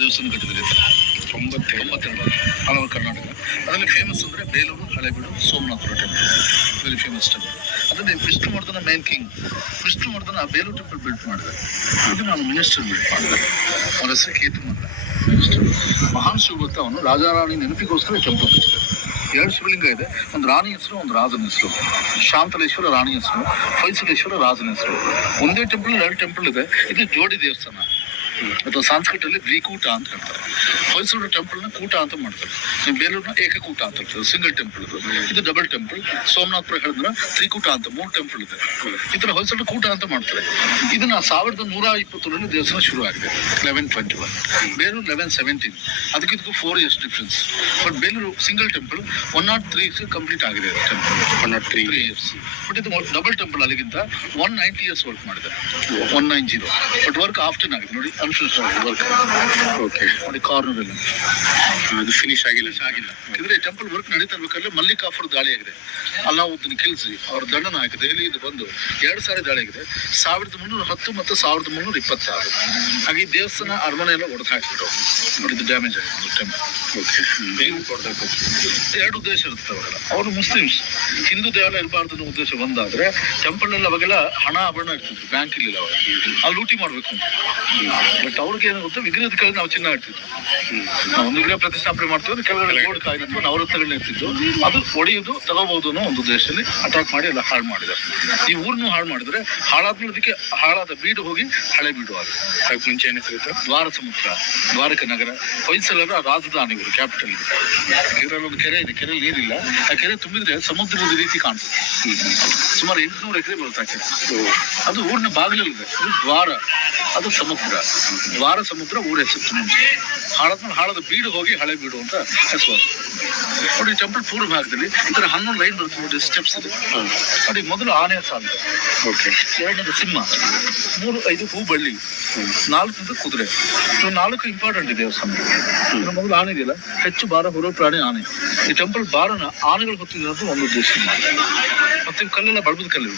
ದೇವಸ್ಥಾನ ಕಟ್ಟಿದ್ದಾರೆ. 92 all over Karnataka. ಅದರಲ್ಲಿ ಫೇಮಸ್ ಅಂದರೆ Belur, Halebidu, Somanathapura temple, very famous temple. ಅದರಲ್ಲಿ Vishnuvardhana main king. Vishnuvardhana Belur temple built ಮಾಡಿದೆ. ಇದು ನಾನು ಮಿನಿಸ್ಟರ್ ಬಿಲ್ಟ್ ಮಾಡಿದೆ. ಅವರ ಹೆಸರು ಕೇತು ಅಂತ ಮಿನಿಸ್ಟರ್. ಮಹಾನ್ ಶಿವಭಕ್ತ ಅವನು. ರಾಜಾರಾಣಿ ನೆನಪಿಗೋಸ್ಕರ ಟೆಂಪಲ್ ಕಟ್ಟಿದೆ. 2 ಶಿವಲಿಂಗ ಇದೆ. ಒಂದು ರಾಣಿ ಹೆಸರು, ಒಂದು ರಾಜನ ಹೆಸರು. ಶಾಂತಲೇಶ್ವರ ರಾಣಿ ಹೆಸರು, ಹೊಯ್ಸಲೇಶ್ವರ ರಾಜನ ಹೆಸರು. ಒಂದೇ ಟೆಂಪಲ್ 2 ಟೆಂಪಲ್ ಇದೆ. ಇದು ಜೋಡಿ ದೇವಸ್ಥಾನ ಅಥವಾ ಸಂಸ್ಕೃತದಲ್ಲಿ ದ್ವಿಕೂಟ ಅಂತ ಹೇಳ್ತಾರೆ. ಹೊಯ್ಸಳರ ಟೆಂಪಲ್ನ ಕೂಟ ಅಂತ ಮಾಡ್ತಾರೆ. ಬೇಲೂರಿನ ಏಕಕೂಟ ಅಂತ ಹೇಳ್ತಾರೆ, ಸಿಂಗಲ್ ಟೆಂಪಲ್. ಇದು ಡಬಲ್ ಟೆಂಪಲ್. ಸೋಮನಾಥಪುರ ಹೇಳಿದ್ರೆ ತ್ರಿಕೂಟ ಅಂತ 3 ಟೆಂಪಲ್ ಇದೆ. ಈ ಥರ ಹೊಯ್ಸಳರ ಕೂಟ ಅಂತ ಮಾಡ್ತಾರೆ. ಇದನ್ನ 1120 ದೇವಸ್ಥಾನ ಶುರು ಆಗಿದೆ, 1121. ಬೇಲೂರು 1117. ಅದಕ್ಕಿದಕ್ಕೂ 4 years difference. But Belur single temple 103 complete ಆಗಿದೆ. Temple 103 years. ಬಟ್ ಇದು ಡಬಲ್ ಟೆಂಪಲ್ ಅಲ್ಲಿಗಿಂತ 190 years ವರ್ಕ್ ಮಾಡಿದೆ. 190. ಬಟ್ ವರ್ಕ್ ಆಫ್ಟನ್ ಆಗಿದೆ ನೋಡಿ, ಅನ್ಫಿನಿಶ್ಡ್ ವರ್ಕ್. ಓಕೆ ನೋಡಿ, ಕಾರ್ನರ್ ಎಲ್ಲ ಅದು ಫಿನಿಶ್ ಆಗಿಲ್ಲ. ಯಾಕಂದ್ರೆ ಟೆಂಪಲ್ ವರ್ಕ್ ನಡೀತಾ ಇರ್ಬೇಕಾದ್ರೆ ಮಲ್ಲಿಕಾಫರ್ ದಾಳಿ ಆಗಿದೆ. ಅಲ್ಲಾವುದ್ದೀನ್ ಖಿಲ್ಜಿ ಅವರ ದಂಡನಾಯಕ ದೆಹಲಿಯಿಂದ ಬಂದು 2 ಸಾರಿ ದಾಳಿ ಆಗಿದೆ. 1310 ಮತ್ತು 1326. ಹಾಗೆ ಈ ದೇವಸ್ಥಾನ ಅರಮನೆ ಎಲ್ಲ ಹೊಡೆದು ಹಾಕಿಬಿಟ್ಟು ನೋಡಿ, ಇದು ಡ್ಯಾಮೇಜ್ ಆಗಿದೆ ಟೆಂಪಲ್. ಓಕೆ, 2 ಉದ್ದೇಶ ಇರುತ್ತೆ ಅವಾಗೆಲ್ಲ. ಅವರು ಮುಸ್ಲಿಮ್ಸ್, ಹಿಂದೂ ದೇವಾಲಯ ಇರಬಾರ್ದು ಅನ್ನೋ ಉದ್ದೇಶ ಒಂದಾದ್ರೆ, ಟೆಂಪಲ್ ಅಲ್ಲಿ ಅವಾಗೆಲ್ಲ ಹಣ ಆಭರಣ ಇರ್ತಿದ್ರು, ಬ್ಯಾಂಕ್ ಇರಲಿಲ್ಲ ಅವಾಗ. ಅಲ್ಲಿ ಲೂಟಿ ಮಾಡ್ಬೇಕು ಅಂತ. ಬಟ್ ಅವ್ರಿಗೆ ಏನಾಗುತ್ತೆ, ವಿಗ್ರಹದ ಕೆಳಗೆ ನಾವು ಚಿನ್ನ ಇರ್ತಿದ್ವಿ. ನಾವು ಒಂದು ವಿಗ್ರಹ ಪ್ರತಿಷ್ಠಾಪನೆ ಮಾಡ್ತೀವಿ, ಕೆಳಗಡೆ ಗೋಲ್ಡ್ ಕಾಯಿನ್ ಅಥವಾ ನವರತ್ನಗಳನ್ನ ಇರ್ತಿದ್ದು. ಅದು ಒಡೆಯುವುದು, ತಗೋಬಹುದು ಅನ್ನೋ ಒಂದು ದೇಶದಲ್ಲಿ ಅಟ್ಯಾಕ್ ಮಾಡಿ ಎಲ್ಲ ಹಾಳು ಮಾಡಿದ್ದಾರೆ. ಈ ಊರನ್ನು ಹಾಳು ಮಾಡಿದ್ರೆ, ಹಾಳಾದ್ಮೇಲೆ ಅದಕ್ಕೆ ಹಾಳಾದ ಬೀಡು ಹೋಗಿ ಹಳೆ ಬೀಡು ಆಗುತ್ತೆ. ಅದಕ್ಕೆ ಮುಂಚೆ ಏನಿರುತ್ತೆ, ದ್ವಾರ ಸಮುದ್ರ, ದ್ವಾರಕ ನಗರ, ಹೊಯ್ಸಳರ ರಾಜಧಾನಿಗಳು, ಕ್ಯಾಪಿಟಲ್. ಇದರಲ್ಲಿ ಒಂದು ಕೆರೆ ಇದೆ, ಕೆರೆಯಲ್ಲಿ ನೀರಿಲ್ಲ. ಆ ಕೆರೆ ತುಂಬಿದ್ರೆ ಸಮುದ್ರದ ರೀತಿ ಕಾಣಿಸುತ್ತೆ. ಸುಮಾರು 800 ಎಕರೆ ಬರುತ್ತೆ ಆ ಕೆರೆ. ಅದು ಊರಿನ ಬಾಗಿಲಲ್ಲಿದೆ. ಇದು ದ್ವಾರ, ಅದು ಸಮುದ್ರ. ದ್ವಾರ ಸಮುದ್ರ ಊರ ಹೆಸರು. ಹಾಳಾದ್ಮೇಲೆ ಹಾಳಾದ ಬೀಡು ಹೋಗಿ ಹಳೆ ಬೀಡು ಅಂತ ಹೆಸರು. ನೋಡಿ, ಟೆಂಪಲ್ ಪೂರ್ವ ಭಾಗದಲ್ಲಿ ಈ ತರ 11 ಲೈನ್ ಬರುತ್ತೆ ನೋಡಿ, ಸ್ಟೆಪ್ಸ್ ಇದೆ ನೋಡಿ. ಮೊದಲು ಆನೆಯ ಸಾಲು, ಓಕೆ. 2ನೇದು ಸಿಂಹ, 3, 5 ಹೂ ಬಳ್ಳಿ, 4ನೇದು ಕುದುರೆ. 4 ಇಂಪಾರ್ಟೆಂಟ್ ಇದೆ ದೇವಸ್ಥಾನ. ಮೊದಲು ಆನೆ ಇದೆಯಲ್ಲ, ಹೆಚ್ಚು ಭಾರ ಹೊರೋ ಪ್ರಾಣಿ ಆನೆ. ಈ ಟೆಂಪಲ್ ಭಾರನ ಆನೆಗಳು ಹೊತ್ತಿರೋದು ಒಂದು ಉದ್ದೇಶ. ಮತ್ತೆ ಕಲ್ಲೆಲ್ಲ ಬಳಬದ ಕಲ್ಲು.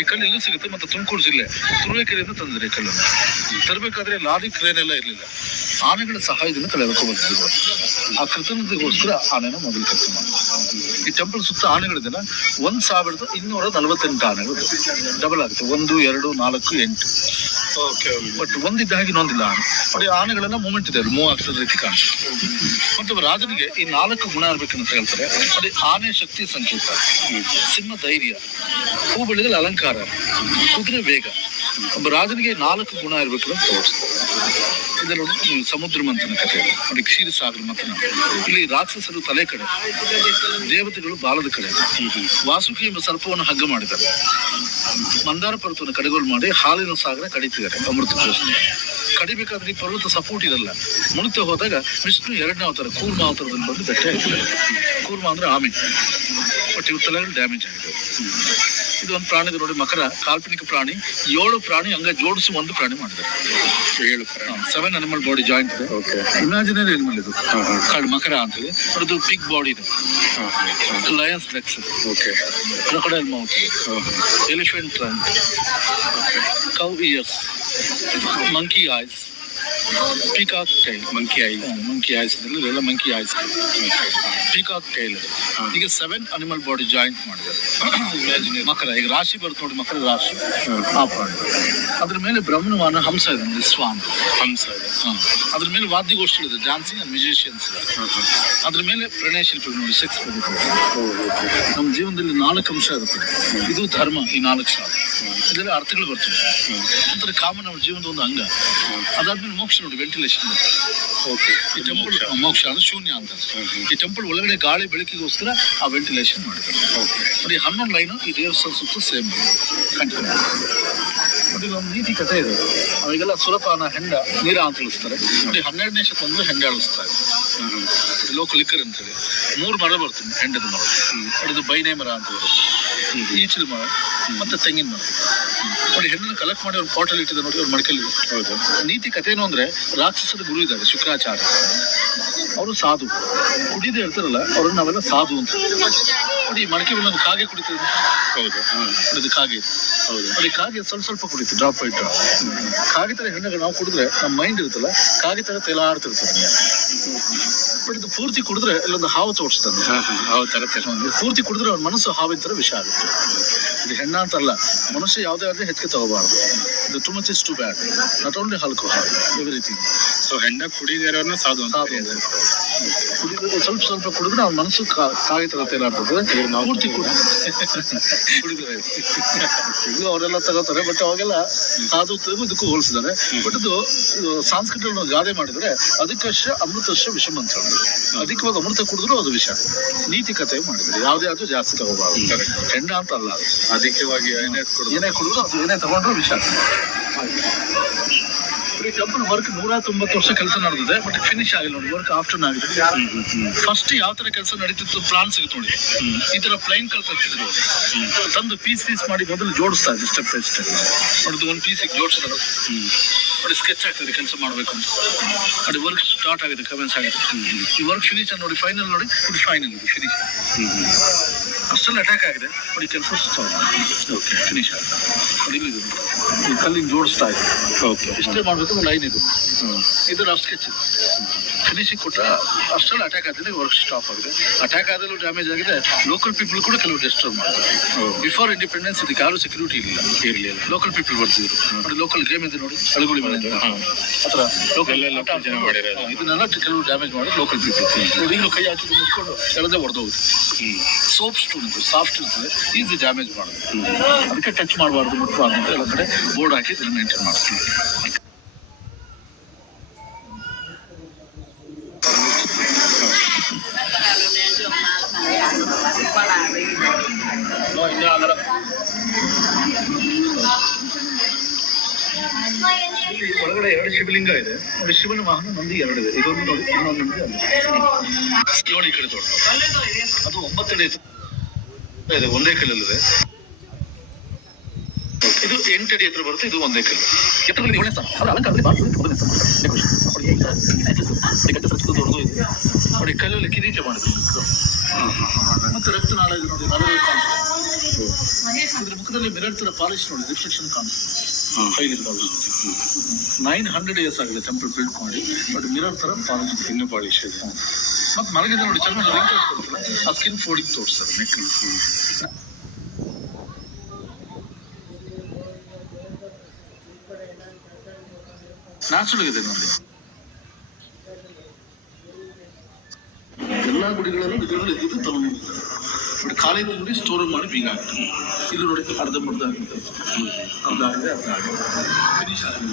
ಈ ಕಲ್ಲು ಎಲ್ಲೂ ಸಿಗುತ್ತೆ. ಮತ್ತೆ ತುಮಕೂರು ಜಿಲ್ಲೆ ತುರುವೇಕೆರೆಯಿಂದ ತಂದಿದೆ ಕಲ್ಲನ್ನು. ತರಬೇಕಾದ್ರೆ ಲಾರಿ ಕ್ರೇನ್ ಎಲ್ಲ ಇರಲಿಲ್ಲ. ಆನೆಗಳ ಸಹಾಯದಿಂದ ಕಲೆ ಬರ್ತಿದ್ರು. ಆ ಕೃತಜ್ಞತೆಗೋಸ್ಕರ ಆನೆನ ಮೊದಲು ಖರ್ಚು ಮಾಡಿ. ಈ ಟೆಂಪಲ್ ಸುತ್ತ ಆನೆಗಳಿದೆಲ್ಲ 1248 ಆನೆಗಳು. ಡಬಲ್ ಆಗುತ್ತೆ, 1, 2, 4, 8. ಓಕೆ. ಬಟ್ ಒಂದಿದ್ದ ಹಾಗೆ ಇನ್ನೊಂದಿಲ್ಲ ಆನೆ ನೋಡಿ. ಆನೆಗಳೆಲ್ಲ ಮೂವ್ಮೆಂಟ್ ಇದೆ, ಮೂವ್ ಆಗ್ತದ ರೀತಿ ಕಾಣಿಸುತ್ತೆ. ಮತ್ತು ರಾಜನಿಗೆ ಈ 4 ಗುಣ ಇರ್ಬೇಕಂತ ಹೇಳ್ತಾರೆ. ನೋಡಿ, ಆನೆ ಶಕ್ತಿ ಸಂಕೇತ, ಸಿಂಹ ಧೈರ್ಯ, ಹೂ ಬೆಳೆದಲ್ಲಿ ಅಲಂಕಾರ, ಕುದುರೆ ವೇಗ. ಒಬ್ಬ ರಾಜನಿಗೆ 4 ಗುಣ ಇರ್ಬೇಕು ಅಂತ ತೋರಿಸ್ತಾರೆ. ಇದರಲ್ಲಿ ಸಮುದ್ರ ಮಂಥನ ಕಥೆ ನೋಡಿ, ಕ್ಷೀರಸಾಗರ ಮಂಥನ. ಇಲ್ಲಿ ರಾಕ್ಷಸರು ತಲೆ ಕಡೆ, ದೇವತೆಗಳು ಬಾಲದ ಕಡೆ. ವಾಸುಕಿ ಎಂಬ ಸರ್ಪವನ್ನು ಹಗ್ಗ ಮಾಡಿದ್ದಾರೆ. ಮಂದಾರ ಪರ್ವತವನ್ನು ಕಡೆಗೋಲು ಮಾಡಿ ಹಾಲಿನ ಸಾಗರ ಕಡಿತಿದ್ದಾರೆ ಅಮೃತಕ್ಕೋಸ್ಕರ. ಕಡಿಬೇಕಾದ್ರೆ ಈ ಪರ್ವತ ಸಪೋರ್ಟ್ ಇರಲ್ಲ. ಮುಳುಗ್ತಾ ಹೋದಾಗ ವಿಷ್ಣು 2ನೇ ಅವತಾರ ಕೂರ್ಮ ಅವತಾರದಲ್ಲಿ ಬಂದು ಬೆಟ್ಟ ಹಾಕಿದ್ದಾರೆ. ಕೂರ್ಮ ಅಂದ್ರೆ ಆಮೆ. ಬಟ್ ಇವು ತಲೆಗಳು ಡ್ಯಾಮೇಜ್ ಆಗಿದೆ. ಇದು ಒಂದು ಪ್ರಾಣಿ ನೋಡಿ, ಮಕರ, ಕಾಲ್ಪನಿಕ ಪ್ರಾಣಿ. 7 ಪ್ರಾಣಿ ಹಂಗ ಜೋಡಿಸಿ ಒಂದು ಪ್ರಾಣಿ ಮಾಡಿದ್ದಾರೆ. 7 ಅನಿಮಲ್ ಬಾಡಿ ಜಾಯಿಂಟ್ ಇದೆ. ಇಮ್ಯಾಜಿನರಿ ಅನಿಮಲ್ ಇದು ಮಕರ ಅಂತೇಳಿ. ಅದು ಬಿಗ್ ಬಾಡಿ ಇದೆ. Lion's legs, crocodile mouth, elephant trunk, cow ears, monkey eyes, peacock tail. Monkey eyes ಇದೆಲ್ಲ ಮಂಕಿ ಐಸ್, ಪೀಕಾಕ್ ಟೈಲ್. ಈಗ 7 ಅನಿಮಲ್ ಬಾಡಿ ಜಾಯಿಂಟ್ ಮಾಡಿದ್ದಾರೆ. ಮಕರ, ಈಗ ರಾಶಿ ಬರುತ್ತೆ ನೋಡಿ, ಮಕರ ರಾಶಿ, ಆ ಪ್ರಾಣಿ. ಅದ್ರ ಮೇಲೆ ಬ್ರಹ್ಮವಾನ ಹಂಸ ಇದೆ, ಸ್ವಾನ್ ಹಂಸ ಇದೆ. ಅದ್ರ ಮೇಲೆ ವಾದ್ಯಗೋಷ್ಠಿಗಳಿದೆ, ಡ್ಯಾನ್ಸಿಂಗ್ ಅಂಡ್ ಮ್ಯೂಸಿಷಿಯನ್ಸ್ ಇದೆ. ಅದ್ರ ಮೇಲೆ ಪ್ರಣಯ ಶಿಲ್ಪಿಗಳು ನೋಡಿ, ಸೆಕ್ಸ್ ಬರುತ್ತೆ. ನಮ್ಮ ಜೀವನದಲ್ಲಿ 4 ಅಂಶ ಇರುತ್ತೆ. ಇದು ಧರ್ಮ, ಈ 4 ಸಾಲ. ಇದೆಲ್ಲ ಅರ್ಥಗಳು ಬರ್ತವೆ. ಒಂಥರ ಕಾಮನ್ ನಮ್ಮ ಜೀವನದ ಒಂದು ಅಂಗ. ಅದಾದ್ಮೇಲೆ ಮೋಕ್ಷ ನೋಡಿ, ವೆಂಟಿಲೇಷನ್. ಓಕೆ. ಈ ಟೆಂಪಲ್ ಮೋಕ್ಷ ಅಂದ್ರೆ ಶೂನ್ಯ ಅಂತ. ಈ ಟೆಂಪಲ್ ಒಳಗಡೆ ಗಾಳಿ ಬೆಳಕಿಗೋಸ್ಕರ ಆ ವೆಂಟಿಲೇಷನ್ ಮಾಡಿದ್ದಾರೆ. ಓಕೆ. ನೋಡಿ, 11 ಲೈನು ಈ ದೇವಸ್ಥಾನ ಸುತ್ತ ಸೇಮ್ ಕಂಟಿನ್ಯೂ. ನೋಡಿ, ಒಂದು ನೀತಿ ಕಥೆ ಇದೆ. ಅವಾಗೆಲ್ಲ ಸುರಪಾನ ಹೆಂಡ ನೀರ ಅಂತ ಇಳಿಸ್ತಾರೆ ನೋಡಿ. 12ನೇ ಶತಮಾನದಲ್ಲಿ ಹೆಂಡ ಇಳಿಸ್ತಾರೆ. ಲೋಕಲ್ ಲಿಕ್ಕರ್ ಅಂತೇಳಿ 3 ಮರ ಬರ್ತದೆ, ಹೆಂಡದ ಮರ. ಅದು ಬೈನೆ ಮರ ಅಂತ ಬರುತ್ತೆ, ಈಚಿನ ಮರ, ಮತ್ತೆ ತೆಂಗಿನ ಮರ. ನೋಡಿ, ಹೆಣ್ಣನ್ನು ಕಲೆಕ್ಟ್ ಮಾಡಿ ಅವ್ರು ಪಾಟಲ್ಲಿ ಇಟ್ಟಿದ್ದಾರೆ ನೋಡಿ, ಅವ್ರು ಮಡಿಕಲ್ಲಿ. ಹೌದು. ನೀತಿ ಕಥೆ ಏನು ಅಂದ್ರೆ, ರಾಕ್ಷಸರ ಗುರು ಇದ್ದಾರೆ ಶುಕ್ರಾಚಾರ್ಯ. ಅವರು ಸಾಧು, ಕುಡಿದೇ ಇರ್ತಾರಲ್ಲ ಅವ್ರನ್ನ ನಾವೆಲ್ಲ ಸಾಧು ಅಂತ ನೋಡಿ. ಮಡಿಕೆ ಒಂದು ಕಾಗೆ ಕುಡಿತದೆ. ಹೌದು. ಇದು ಕಾಗೆ ಅಲ್ಲಿ ಕಾಗೆ ಸ್ವಲ್ಪ ಕುಡಿತು ಡ್ರಾಪ್ ಬೈ ಡ್ರಾಪ್. ಕಾಗೆ ತರ ಹೆಣ್ಣಗೆ ನಾವು ಕುಡಿದ್ರೆ ನಮ್ಮ ಮೈಂಡ್ ಇರುತ್ತಲ್ಲ ಕಾಗೆ ತರ ತೇಲಾಡ್ತಿರ್ತದೆ. ಬಟ್ ಇದು ಪೂರ್ತಿ ಕುಡಿದ್ರೆ ಇಲ್ಲೊಂದು ಹಾವು ತೋರಿಸ್ತದೆ. ಪೂರ್ತಿ ಕುಡಿದ್ರೆ ಅವ್ರ ಮನಸ್ಸು ಹಾವಿನ ತರ ವಿಷ ಆಗುತ್ತೆ. ಇದು ಹೆಣ್ಣ ಅಂತಲ್ಲ, ಮನುಷ್ಯ ಯಾವುದೇ ಆದ್ರೆ ಹೆಚ್ಚಿಗೆ ತಗೋಬಾರ್ದು. ಇದು too much is too bad. Not only alcohol, everything. So ಹೆಣ್ಣ ಕುಡಿದಿರೋರ್ನ ಸಾಧು ಅಂತ ಸ್ವಲ್ಪ ಕುಡಿದ್ರೆ ಅವ್ರ ಮನಸ್ಸು ಕಾಗೆ ತರ ತೇಲಾಡ್ತದೆ. ಪೂರ್ತಿ ಕುಡಿದ್ರೆ ಈಗ ಅವರೆಲ್ಲ ತಗೋತಾರೆ. ಬಟ್ ಅವಾಗೆಲ್ಲ ಸಾಧು ಇದಕ್ಕೂ ಹೋಲಿಸಿದ್ದಾರೆ. ಬಟ್ ಇದು ಸಾಂಸ್ಕೃತಿಕ ಗಾದೆ ಮಾಡಿದ್ರೆ ಅದಕ್ಕಶ ಅಮೃತಶ ವಿಷಮ ಅಂತ ಹೇಳಿದ್ರು. ಅಧಿಕವಾಗಿ ಅಮೃತ ಕುಡಿದ್ರು ಅದು ವಿಷ. ನೀತಿ ಕಥೆ ಮಾಡಿದ್ರು ಯಾವುದೇ ಆದ್ರೂ ಜಾಸ್ತಿ ತಗೋಬಾರ್ದು. ಹೆಣ್ಣ ಅಂತ ಅಲ್ಲ, ಅಧಿಕವಾಗಿ ಏನೇ ಕುಡಿದ್ರು ಅದು ಏನೇ ತಗೊಂಡ್ರು ವಿಷ. ಟೆಂಪಲ್ ವರ್ಕ್ 190 ವರ್ಷ ಕೆಲಸ ನಡೆದಿದೆ. ಬಟ್ ಫಿನಿಶ್ ಆಗಿಲ್ಲ ನೋಡಿ. ವರ್ಕ್ ಆಫ್ಟರ್ನ್ ಆಗಿದೆ. ಫಸ್ಟ್ ಯಾವ ತರ ಕೆಲಸ ನಡೀತಿತ್ತು ಪ್ಲಾನ್ ಸಿಗುತ್ತೆ ನೋಡಿ. ಈ ತರ ಪ್ಲೈನ್ ಕಲ್ ತರ್ತಿದ್ರು. ತಂದು ಪೀಸ್ ಮಾಡಿ ಮೊದಲು ಜೋಡಿಸ್ತಾ ಇದ್ರು ಸ್ಟೆಪ್ ಬೈ ಸ್ಟೆಪ್. ನೋಡಿದ್ದು ಒಂದು ಪೀಸಿಗೆ ಜೋಡಿಸಿದ್ರು ನೋಡಿ. ಸ್ಕೆಚ್ ಆಗ್ತದೆ ಕೆಲಸ ಮಾಡ್ಬೇಕು ಅಂತ. ನೋಡಿ ವರ್ಕ್ ಸ್ಟಾರ್ಟ್ ಆಗಿದೆ, ಕಮೆನ್ಸ್ ಆಗಿದೆ. ಈ ವರ್ಕ್ ಫಿನಿಶ್ ನೋಡಿ. ಫೈನಲ್ ನೋಡಿ, ಇದು ಫೈನಲ್, ಇದು ಫಿನಿಶ್. ಅಷ್ಟೆಲ್ಲ ಅಟ್ಯಾಕ್ ಆಗಿದೆ ನೋಡಿ. ಕೆಲಸ ಓಕೆ ಫಿನಿಶ್ ಆಗಿದೆ ನೋಡಿ. ಇದು ಈ ಕಲ್ಲಿಗೆ ಜೋಡಿಸ್ತಾ ಇದೆ. ಓಕೆ ಇಷ್ಟೇ ಮಾಡ್ಬೇಕು. ಲೈನ್ ಇದು ರಫ್ ಸ್ಕೆಚ್. ಫಿನಿಶಿಂಗ್ ಕೊಟ್ಟ ಅಷ್ಟೆಲ್ಲ ಅಟ್ಯಾಕ್ ಆಗಿದೆ. ವರ್ಕ್ ಸ್ಟಾಪ್ ಆಗಿದೆ. ಅಟ್ಯಾಕ್ ಆದಲ್ಲೂ ಡ್ಯಾಮೇಜ್ ಆಗಿದೆ. ಲೋಕಲ್ ಪೀಪಲ್ ಕೂಡ ಕೆಲವು ಡಿಸ್ಟರ್ಬ್ ಮಾಡಿದ್ರು. ಬಿಫೋರ್ ಇಂಡಿಪೆಂಡೆನ್ಸ್ ಇದಕ್ಕೆ ಯಾರು ಸೆಕ್ಯೂರಿಟಿ ಇರಲಿಲ್ಲ. ಲೋಕಲ್ ಪೀಪಲ್ ಬರ್ತಿದ್ರು ನೋಡಿ. ಲೋಕಲ್ ಗೇಮ್ ಇದೆ ನೋಡಿ, ಅಳಗುಳಿ ಮನೆ ಹತ್ರ ಲೋಕಲ್ ಇದನ್ನೆಲ್ಲ ಕೆಲವು ಡ್ಯಾಮೇಜ್ ಮಾಡಿ ಲೋಕಲ್ ಪೀಪಲ್ ನೋಡಿ. ಈಗಲೂ ಕೈ ಹಾಕಿ ನಿಂತ್ಕೊಂಡು ಕೆಳದೆ ಹೊಡೆದೋಗುತ್ತೆ. ಸೋಪ್ ಸ್ಟೋನ್ ಸಾಫ್ಟ್ ಇರ್ತದೆ, ಈಸಿ ಡ್ಯಾಮೇಜ್ ಮಾಡೋದು. ಅದಕ್ಕೆ ಟಚ್ ಮಾಡಬಾರ್ದು, ಮುಟ್ಬಾರ್ದು ಅಂತ ಎಲ್ಲ ಕಡೆ ಬೋರ್ಡ್ ಹಾಕಿ ಇದನ್ನು ಮೇಂಟೈನ್ ಮಾಡ್ತೀವಿ. ಇಲ್ಲಿ ಒಳಗಡೆ 2 ಶಿವಲಿಂಗ ಇದೆ ನೋಡಿ. ಶಿವನ ವಾಹನ ನಂದಿ 2 ಇದೆ. ಇದೊಂದು ನೋಡಿ, ಇನ್ನೊಂದು ನಂದಿ ಅಲ್ಲಿ 7 ಈ ಕಡೆ ದೊಡ್ಡ. ಅದು 9 ಅಡಿ ಇದೆ, ಒಂದೇ ಕಲ್ಲಲ್ಲಿದೆ. ಇದು 8 ಅಡಿ ಎತ್ತರ ಬರುತ್ತೆ. ಇದು ಒಂದೇ ಕಲ್ಲು. ಎತ್ತರದಲ್ಲಿ ಗಣೇಶ ಅವ್ರ ಅಲಂಕಾರದಲ್ಲಿ ದೊಡ್ಡದು ಇದೆ ನೋಡಿ. ಕಲ್ಲಲ್ಲಿ ಕಿರೀಟ ಮಾಡಿದ್ರು. ಮತ್ತೆ ರಕ್ತನಾಳ ಇದೆ ನೋಡಿ. ಇದ್ರ ಮುಖದಲ್ಲಿ ಮಿರರ್ ತರ ಪಾಲಿಶ್ ನೋಡಿ, ರಿಫ್ಲೆಕ್ಷನ್ ಕಾಣಿಸುತ್ತೆ. 900 years ಆಗಿದೆ ಟೆಂಪಲ್ ಬಿಲ್ಡ್ ಮಾಡಿ. ಬಟ್ ಮಿರರ್ ತರ ಪಾಲಿಶ್, ಇನ್ನೂ ಪಾಲಿಶ್ ಇದೆ. ಮತ್ತೆ ಮಲಗಿದೆ ನೋಡಿ, ಚರ್ಮದ ರಿಂಕಲ್ಸ್ ಬರುತ್ತಲ್ಲ, ಆ ಸ್ಕಿನ್ ಫೋಡಿಂಗ್ ತೋರಿಸ್ತಾರೆ ನೆಕ್. ನ್ಯಾಚುರಲ್ ಇದೆ ನೋಡಿ. ಎಲ್ಲಾ ಗುಡಿಗಳಲ್ಲೂ ಇದರಲ್ಲಿ ಇದು ತಗೊಂಡಿರ್ತಾರೆ. ಬಟ್ ಖಾಲಿ ಗುಡಿ ಸ್ಟೋರ್ ಮಾಡಿ ಬೀಗ ಆಗ್ತದೆ. ಇದು ನೋಡಿ ಅರ್ಧಂಬರ್ಧ ಆಗಿದೆ. ಅರ್ಧಾಗಿದೆ, ಫಿನಿಶ್ ಆಗಿದೆ.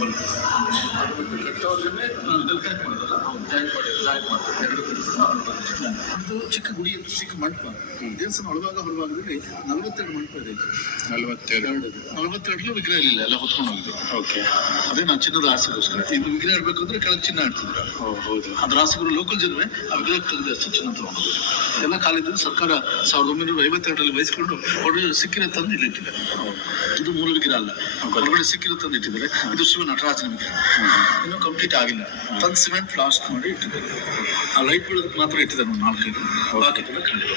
ಇದು ಚಿಕ್ಕ ಗುಡಿ, ಚಿಕ್ಕ ಮಂಟಪ. ದೇವಸ್ಥಾನ ಒಳಭಾಗ ಹೊರಭಾಗದಲ್ಲಿ 42 ಮಂಟಪ ಇದೆ. 42 ವಿಗ್ರಹ ಇರಲಿಲ್ಲ, ಎಲ್ಲ ಹೊತ್ಕೊಂಡು ಹೋಗಿದೆ. ಓಕೆ, ಅದೇ ನಾವು ಚಿನ್ನದ ಆಸೆಗೋಸ್ಕರ. ಇದು ವಿಗ್ರಹ ಇರ್ಬೇಕಂದ್ರೆ ಕೆಳಗೆ ಚಿನ್ನ ಇಡ್ತಿದ್ರು. ಹೌದು, ಅದ್ರ ಆಸೆಗಳು ಲೋಕಲ್ ಜನರೇ ಆ ವಿಗ್ರಹ ತೆಗೆದಷ್ಟು ಚಿನ್ನ ತಗೊಂಡು ಎಲ್ಲ ಕಾಲಿದ್ದು ಸರ್ಕಾರ 1952ರಲ್ಲಿ ವಹಿಸ್ಕೊಂಡು ಹೊರಗಡೆ ಸಿಕ್ಕಿರೋ ತಂದು ಇಲ್ಲಿ ಇಟ್ಟಿದ್ದಾರೆ. ಇದು ಮೂಲ ವಿಗ್ರಹ ಅಲ್ಲ, ಹೊರಗಡೆ ಸಿಕ್ಕಿರೋ ತಂದು ಇಟ್ಟಿದ್ದಾರೆ. ಇದು ಶಿವ ನಟರಾಜನ ವಿಗ್ರಹ, ಇನ್ನೂ ಕಂಪ್ಲೀಟ್ ಆಗಿಲ್ಲ. ತಂದು ಸಿಮೆಂಟ್ ಪ್ಲಾಸ್ಟ್ ಮಾಡಿ ಇಟ್ಟಿದ್ದಾರೆ. ಆ ಲೈಟ್ ಬೀಳೋದಕ್ಕೆ ಮಾತ್ರ ಇಟ್ಟಿದ್ದಾರೆ 4-5. ಬಾಕಿ ಖಂಡಿತ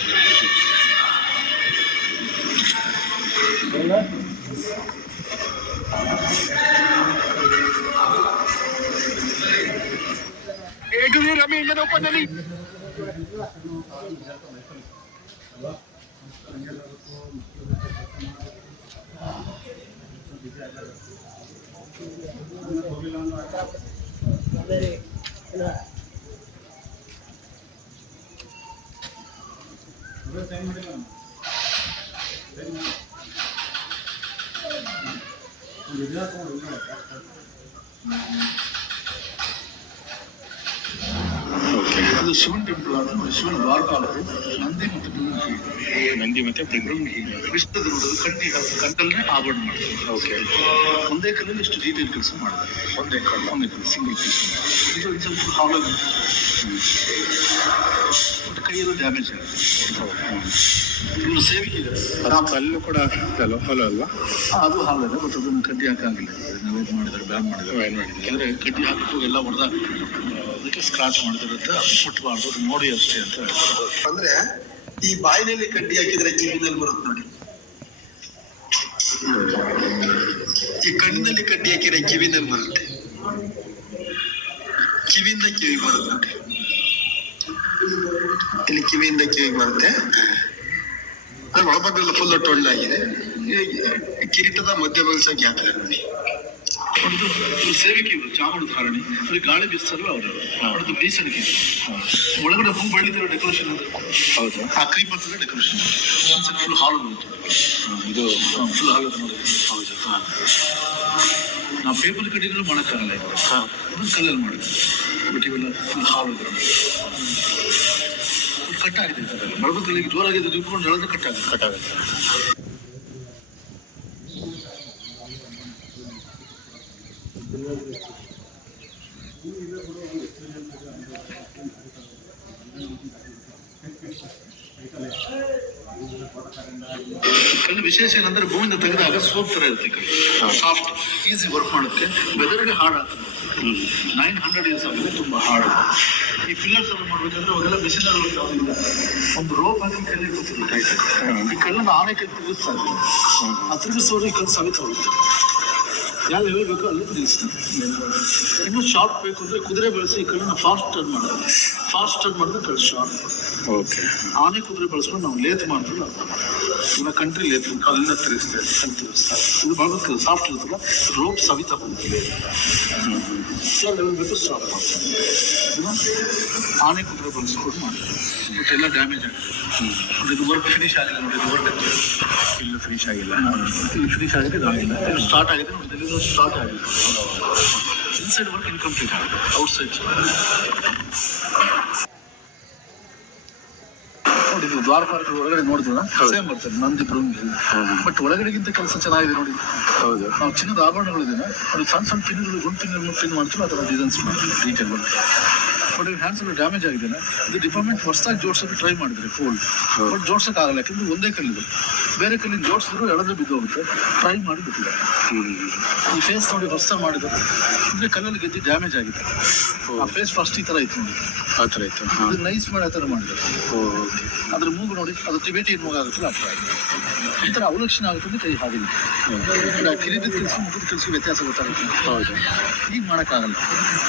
Ramiro Panelli. ಅದು ಶಿವನ್ ಟೆಂಪಲ್ ಆದ್ರೆ ಶಿವನ ದ್ವಾರಪಾಲರು ನಂದಿ ಮತ್ತೆ ವಿಷ್ಣು ಕಟ್ಟಿ ಕಟ್ಟಲ್ನೇ ಆವರಣ ಮಾಡ್ತಾರೆ. ಓಕೆ, ಒಂದೇ ಕಲ್ಲಲ್ಲಿ ಇಷ್ಟು ಡೀಟೇಲ್ ಕೆಲಸ ಮಾಡ್ತಾರೆ. ಒಂದೇ ಕಲ್ಲು ಸಿಂಗಲ್ ಪೀಸ್. ಇದು ಸ್ವಲ್ಪ ಹಾಳಾಗಿ ಬಟ್ ಕೈಯಲ್ಲೂ ಡ್ಯಾಮೇಜ್ ಆಗುತ್ತೆ. ಇವರು ಸೇವಿಕೆ ಇದೆ. ಕಲ್ಲು ಕೂಡ ಹೊಲ ಅಲ್ವಾ? ಅದು ಹಾಲಿದೆ, ಬಟ್ ಅದನ್ನು ಕಡ್ಡಿ ಹಾಕಾಗಿಲ್ಲ. ಇದು ಮಾಡಿದ್ದಾರೆ, ಬ್ಯಾನ್ ಮಾಡಿದ್ದಾರೆ. ಯಾಕಂದ್ರೆ ಕಡ್ಡಿ ಹಾಕಿಟ್ಟು ಎಲ್ಲ ಹೊಡೆದಾಗ ಅದಕ್ಕೆ ಸ್ಕ್ರಾಚ್ ಮಾಡಿದಿರುತ್ತೆ. ಅದು ಮುಟ್ಟಬಾರ್ದು, ಅದು ನೋಡಿ ಅಷ್ಟೇ ಅಂತ ಹೇಳ್ತಾರೆ. ಅಂದ್ರೆ ಈ ಬಾಯಿನಲ್ಲಿ ಕಡ್ಡಿ ಹಾಕಿದ್ರೆ ಕಿವಿನಲ್ಲಿ ಬರುತ್ತೆ ನೋಡಿ. ಈ ಕಣ್ಣಿನಲ್ಲಿ ಕಡ್ಡಿ ಹಾಕಿದ್ರೆ ಕಿವಿನಲ್ಲಿ ಬರುತ್ತೆ, ಕಿವಿಯಿಂದ ಕಿವಿಗೆ ಬರುತ್ತೆ ನೋಡಿ. ಇಲ್ಲಿ ಕಿವಿಯಿಂದ ಕಿವಿಗೆ ಬರುತ್ತೆ. ಒಳಭಾಗದಲ್ಲಿ ಫುಲ್ ಟೊಳ್ಳಾಗಿದೆ. ಕಿರೀಟದ ಮಧ್ಯಭಾಗ ಗ್ಯಾಪ್ ಇದೆ ನೋಡಿ. ಇದು ಸೇವಿಕೆ ಇವರು ಚಾಮುಂಡ ಧಾರಣಿ, ಅಲ್ಲಿ ಗಾಳಿ ಬೀಸ್ತಾರಲ್ಲ ಅವರು ಅವ್ರದ್ದು ಬೀಸಣಿಗೆ ಒಳಗಡೆ ಹೂ ಬೆಳಿತಿರೋ ಡೆಕೋರೇಷನ್ ಅದು. ಹೌದು. ಆ ಕ್ರೀಪತ್ತದ ಡೆಕೋರೇಷನ್ ಫುಲ್ ಹಾಲು ಬಂತು. ಇದು ಫುಲ್ ಹಾಲು ನೋಡಿ. ಹೌದು. ನಾವು ಪೇಪರ್ ಕಟ್ಟಿದ್ರು ಮಾಡೋಕ್ಕಾಗಲ್ಲ ಇದು. ಅದನ್ನು ಕಲ್ಲಲ್ಲಿ ಮಾಡಿದ್ರು. ಬಟ್ ಇವೆಲ್ಲ ಫುಲ್ ಹಾಲು ಕಟ್ಟಾಗಿದೆ. ಮರಬಕ್ಕಲ್ಲಿಗೆ ಜೋರಾಗಿದೆ ಇಟ್ಕೊಂಡು ಹೇಳೋದು ಕಟ್ಟಾಗುತ್ತೆ. ಕಲ್ಲು ವಿಶೇಷ ಏನಂದ್ರೆ ಭೂಮಿಯಿಂದ ತೆಗೆದಾಗ ಸೋಪ್ ತರ ಇರುತ್ತೆ ಕಲ್ಲು, ಸಾಫ್ಟ್, ಈಸಿ ವರ್ಕ್ ಮಾಡೋಕ್ಕೆ. ವೆದರ್ಗೆ ಹಾರ್ಡ್ ಆಗ್ತದೆ. 900 years ಆಗಿದೆ, ತುಂಬಾ ಹಾರ್ಡ್. ಈ ಪಿಲ್ಲರ್ಸ್ ಎಲ್ಲ ಮಾಡ್ಬೇಕಂದ್ರೆ ಅವಾಗೆಲ್ಲ ಮಿಷಿನರಿ ಯಾವುದಿಲ್ಲ, ಒಂದು ರೋಪ್ ಹಾಕಿ ಕಲ್ಲಿ ಗೊತ್ತಿಲ್ಲ. ಈ ಕಲ್ಲನ್ನು ಆನೆ ಕೈ ತಿರುಗಿಸ್ತಾರೆ, ಆ ತಿರುಗಿಸೋರು ಈ ಕಲ್ಲು ಸವಿತ ಹೋಗುತ್ತೆ. ಯಾವ ಲೆವೆಲ್ ಬೇಕೋ ಅಲ್ಲಿ ತಿರುಗಿಸ್ತಾರೆ. ಇನ್ನೂ ಶಾರ್ಪ್ ಬೇಕು ಅಂದ್ರೆ ಕುದುರೆ ಬಳಸಿ ಈ ಕಲ್ಲನ್ನು ಫಾಸ್ಟ್ ಟರ್ನ್ ಮಾಡೋದು. ಫಾಸ್ಟ್ ಟರ್ನ್ ಮಾಡಿದ್ರೆ ಕಲ್ಲು ಶಾರ್ಪ್. ಓಕೆ. ಆನೆ ಕುದುರೆ ಬಳಸ್ಕೊಂಡು ನಾವು ಲೇತ್ ಮಾಡ್ತೀವಿ. ಇವಾಗ ಕಂಟ್ರಿ ಲೇತ್ ಕಲ್ಲಿಂದ ತಿರುಗಿಸ್ತಾರೆ, ಕಲ್ಲು ತಿರುಗಿಸ್ತಾರೆ. ಇದು ಭಾಳ ಸಾಫ್ಟ್ ಇರುತ್ತಲ್ಲ, ರೋಪ್ ಸವಿತಾ ಹೋಗ್ತೀವಿ. ಯಾವ ಲೆವೆಲ್ ಬೇಕು ಸ್ಟಾಪ್ ಮಾಡ್ತೀವಿ. ಆನೆ ಕುದುರೆ ಬಳಸ್ಕೊಂಡು ಮಾಡ್ತೀವಿ. ಬಟ್ ಎಲ್ಲ ಡ್ಯಾಮೇಜ್ ಆಗಿದೆ. ಇದು ವರ್ಕ್ ಫಿನಿಶ್ ಆಗಿಲ್ಲ ನೋಡಿ. ಇದು ವರ್ಕ್ ಇಲ್ಲೂ ಫಿನಿಶ್ ಆಗಿಲ್ಲ. ಇಲ್ಲಿ ಫಿನಿಶ್ ಆಗಿದೆ, ಇದಾಗಿಲ್ಲ. ಇದು ಸ್ಟಾರ್ಟ್ ಆಗಿದೆ ನೋಡಿ. ಇದು ಸ್ಟಾರ್ಟ್ ಆಗಿದೆ. ಇನ್ಸೈಡ್ ವರ್ಕ್ ಇನ್ಕಂಪ್ಲೀಟ್ ಆಗಿದೆ. ಔಟ್ಸೈಡ್ ನೋಡಿ. ಇದು ದ್ವಾರಪಾಲಕರು ಒಳಗಡೆ ನೋಡಿದ್ವಲ್ಲ, ಸೇಮ್ ಬರ್ತದೆ ನಂದಿ ಬೃಂಗಿ. ಬಟ್ ಒಳಗಡೆಗಿಂತ ಕೆಲಸ ಚೆನ್ನಾಗಿದೆ ನೋಡಿ. ಹೌದು. ನಾವು ಚಿನ್ನದ ಆಭರಣಗಳಿದೆ, ಅದು ಸಣ್ಣ ಸಣ್ಣ ಪಿನ್ಗಳು, ಗುಂಡು ಪಿನ್ ಪಿನ್ ಮಾಡ್ತೀವಿ, ಆ ಥರ ಡಿಸೈನ್ಸ್ ಮಾಡ್ತೀವಿ ಡೀಟೇಲ್. ಬಟ್ ಹ್ಯಾಂಡ್ಸ್ ಎಲ್ಲ ಡ್ಯಾಮೇಜ್ ಆಗಿದೆಲ್ಲ. ಇದು ಡಿಪಾರ್ಟ್ಮೆಂಟ್ ಹೊಸದಾಗಿ ಜೋಡ್ಸೋಕೆ ಟ್ರೈ ಮಾಡಿದ್ರೆ ಫೋಲ್ಡ್, ಬಟ್ ಜೋಡ್ಸೋಕ್ಕಾಗಲ್ಲ. ಯಾಕಂದ್ರೆ ಒಂದೇ ಕಲ್ಲಿದೆ, ಬೇರೆ ಕಲ್ಲಿಂದ ಜೋಡಿಸಿದ್ರು ಎಳೆದ್ರೆ ಬಿದ್ದೋಗುತ್ತೆ. ಟ್ರೈ ಮಾಡಿ ಬಿಟ್ಟಿದೆ. ಈ ಫೇಸ್ ನೋಡಿ ಹೊಸದಾಗಿ ಮಾಡಿದ್ರು ಅಂದರೆ ಕಲ್ಲಲ್ಲಿ ಗೆದ್ದು ಡ್ಯಾಮೇಜ್ ಆಗಿದೆ. ಆ ಫೇಸ್ ಫಸ್ಟ್ ಈ ಥರ ಇತ್ತು ನೋಡಿ, ಆ ಥರ ಇತ್ತು. ಅದು ನೈಸ್ ಮಾಡಿ ಆ ಥರ ಮಾಡಿದ್ರು. ಅದ್ರ ಮೂಗು ನೋಡಿ, ಅದು ಟಿಬೇಟಿಯನ್ ಮೂಗು ಆಗುತ್ತಲ್ಲ ಆ ಥರ ಆಗಿದೆ. ಈ ಥರ ಅವಲಕ್ಷಣ ಆಗುತ್ತೆ ಅಂದ್ರೆ ಕೈ ಹಾಗಿಲ್ಲ. ಕಿರೀಟದ ಕೆಲಸ ಮುಖದ ಕೆಲಸ ವ್ಯತ್ಯಾಸ ಗೊತ್ತಾಗುತ್ತೆ. ಹೌದು. ಈಗ ಮಾಡೋಕ್ಕಾಗಲ್ಲ.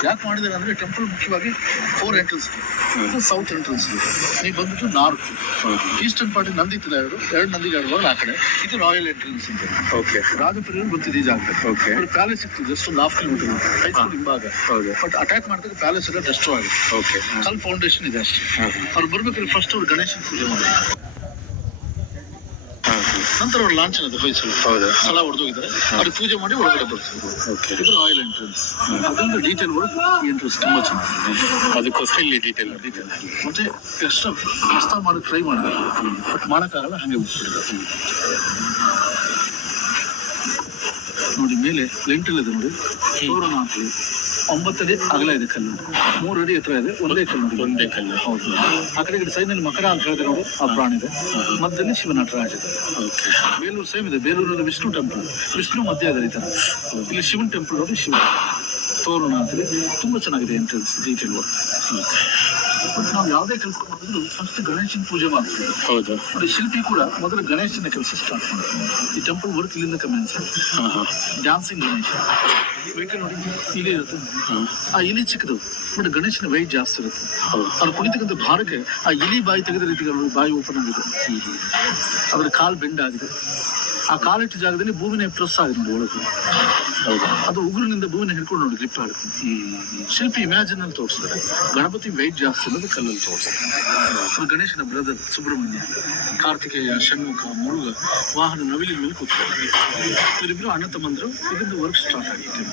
ಯಾಕೆ ಮಾಡಿದ್ದಾರೆ ಅಂದರೆ ಟೆಂಪಲ್ ಮುಖ್ಯವಾಗಿ 4 ಎಂಟ್ರೆನ್ಸ್ ಇದೆ. ಸೌತ್ ಎಂಟ್ರೆನ್ಸ್ ಇದೆ. ನೀವು ಬಂದ್ಬಿಟ್ಟು ನಾರ್ತ್ ಈಸ್ಟರ್ನ್ ಪಾರ್ಟಿ ನಂದಿ ತರ ಎರಡು ನಂದಿಗೆ ಆಡುವಾಗ ಆ ಕಡೆ ಇದು ರಾಯಲ್ ಎಂಟ್ರೆನ್ಸ್ ಇದೆ. ಓಕೆ. ರಾಜಪುರ ಗೊತ್ತಿದೆ ಈ ಜಾಗ. ಓಕೆ. ಪ್ಯಾಲೇಸ್ ಇತ್ತು ಜಸ್ಟ್ ಒಂದು 1/2 ಕಿಲೋಮೀಟರ್ ಹೈಸ್ಕೂಲ್ ಹಿಂಭಾಗ. ಹೌದು. ಬಟ್ ಅಟ್ಯಾಕ್ ಮಾಡಿದಾಗ ಪ್ಯಾಲೇಸ್ ಎಲ್ಲ ಡೆಸ್ಟ್ರೋ ಆಗಿದೆ. ಓಕೆ. ಕಲ್ ಫೌಂಡೇಶನ್ ಇದೆ ಅಷ್ಟೇ. ಅವ್ರು ಬರ್ಬೇಕಾದ್ರೆ ಫಸ್ಟ್ ಅವ್ರು ಗಣೇಶನ ಪೂಜೆ ಮಾಡಿದ್ರು. ನಂತರ ಅವ್ರು ಲಾಂಚ್ ಅನ್ನೋದು ಹೊಯ್ಸಲು. ಹೌದಾ? ಸ್ಥಳ ಹೊಡೆದೋಗಿದ್ದಾರೆ. ಅವ್ರಿಗೆ ಪೂಜೆ ಮಾಡಿ ಒಳಗಡೆ ಬರ್ತಾರೆ. ಓಕೆ. ಇದು ರಾಯಲ್ ಎಂಟ್ರೆನ್ಸ್. ಅದೊಂದು ಡೀಟೇಲ್ ವರ್ಕ್ ಎಂಟ್ರೆನ್ಸ್ ತುಂಬ ಚೆನ್ನಾಗಿದೆ. ಅದಕ್ಕೋಸ್ಕರ ಇಲ್ಲಿ ಡೀಟೇಲ್ ಮತ್ತೆ ಎಕ್ಸ್ಟ್ರಾ ಹೊಸ ಮಾಡೋಕೆ ಟ್ರೈ ಮಾಡಿದೆ, ಬಟ್ ಮಾಡೋಕ್ಕಾಗಲ್ಲ, ಹಾಗೆ ಬಿಟ್ಬಿಟ್ಟಿದೆ. ನೋಡಿ ಮೇಲೆ ಲೆಂಟಲ್ ಇದೆ ನೋಡಿ, 9 ಅಡಿ ಅಗಲ ಇದೆ ಕಲ್ಲು, 3 ಅಡಿ ಎತ್ತರ ಇದೆ. ಒಂದೇ ಕಲ್ಲು. ಹೌದು. ಆ ಕಡೆ ಸೈಡ್ನಲ್ಲಿ ಮಕರ ಅಂತ ಹೇಳಿದ್ರೆ ನೋಡಿ, ಆ ಪ್ರಾಣಿ ಇದೆ. ಮಧ್ಯದಲ್ಲಿ ಶಿವನ ನಟರಾಜ ಇದೆ. ಬೇಲೂರು ಸೇಮ್ ಇದೆ. ಬೇಲೂರಲ್ಲಿ ವಿಷ್ಣು ಟೆಂಪಲ್, ವಿಷ್ಣು ಮಧ್ಯ ಇದೆ ಈ ಥರ. ಇಲ್ಲಿ ಶಿವನ್ ಟೆಂಪಲ್ ನೋಡಿ, ಶಿವ ತೋರಣ ಅಂತೇಳಿ ತುಂಬ ಚೆನ್ನಾಗಿದೆ ಎಂಟ್ರೆನ್ಸ್ ಡೀಟೇಲ್ ವರ್ಕ್. ಬಟ್ ನಾವು ಯಾವುದೇ ಕೆಲಸ ಮಾಡಿದ್ರು ಫಸ್ಟ್ ಗಣೇಶನ ಪೂಜೆ ಮಾಡ್ತೀವಿ. ಹೌದು. ನೋಡಿ ಶಿಲ್ಪಿ ಕೂಡ ಮೊದಲು ಗಣೇಶನ ಕೆಲಸ ಸ್ಟಾರ್ಟ್ ಮಾಡ್ತೀವಿ. ಈ ಟೆಂಪಲ್ ವರ್ಕ್ ಇಲ್ಲಿಂದ ಕಮೆನ್ಸ್. ಡ್ಯಾನ್ಸಿಂಗ್ ಗಣೇಶ ವೆಹಿಕಲ್ ನೋಡಿ, ಇಲಿ ಇರುತ್ತೆ. ಆ ಇಲಿ ಚಿಕ್ಕದು, ಬಟ್ ಗಣೇಶನ ವೆಯ್ಟ್ ಜಾಸ್ತಿ ಇರುತ್ತೆ. ಅವ್ರು ಕುಣಿತಕ್ಕಂಥ ಭಾರಕ್ಕೆ ಆ ಇಲಿ ಬಾಯಿ ತೆಗೆದ ರೀತಿಗಳು ಬಾಯಿ ಓಪನ್ ಆಗಿದೆ, ಅದ್ರ ಕಾಲು ಬೆಂಡ್ ಆಗಿದೆ. ಆ ಕಾಲಿಟ್ಟ ಜಾಗದಲ್ಲಿ ಭೂಮಿನ ಪ್ರೆಸ್ ಆಗಿದೆ ನೋಡಿ ಒಳಗೆ. ಅದು ಉಗುರಿನಿಂದ ಭೂಮಿನ ಹಿಡ್ಕೊಂಡು ನೋಡಿ ಗ್ರಿಪ್ ಆಗುತ್ತೆ. ಶಿಲ್ಪಿ ಇಮ್ಯಾಜಿನ್ ಅಲ್ಲಿ ತೋರಿಸಿದ್ರೆ ಗಣಪತಿ ವೆಯ್ಟ್ ಜಾಸ್ತಿ ಅನ್ನೋದು ಕಲ್ಲಲ್ಲಿ ತೋರಿಸ್ತಾರೆ. ಗಣೇಶನ ಬ್ರದರ್ ಸುಬ್ರಹ್ಮಣ್ಯ, ಕಾರ್ತಿಕೇಯ, ಷಣ್ಮುಖ, ಮುರುಘ ವಾಹನ ನವಿಲಿನ ಮೇಲೆ ಕೂತ್ತಾರೆ. ಇವರಿಬ್ರು ಅಣ್ಣ ತಮ್ಮಂದ್ರು. ಇದರಿಂದ ವರ್ಕ್ ಸ್ಟಾರ್ಟ್ ಆಗಿದೆ.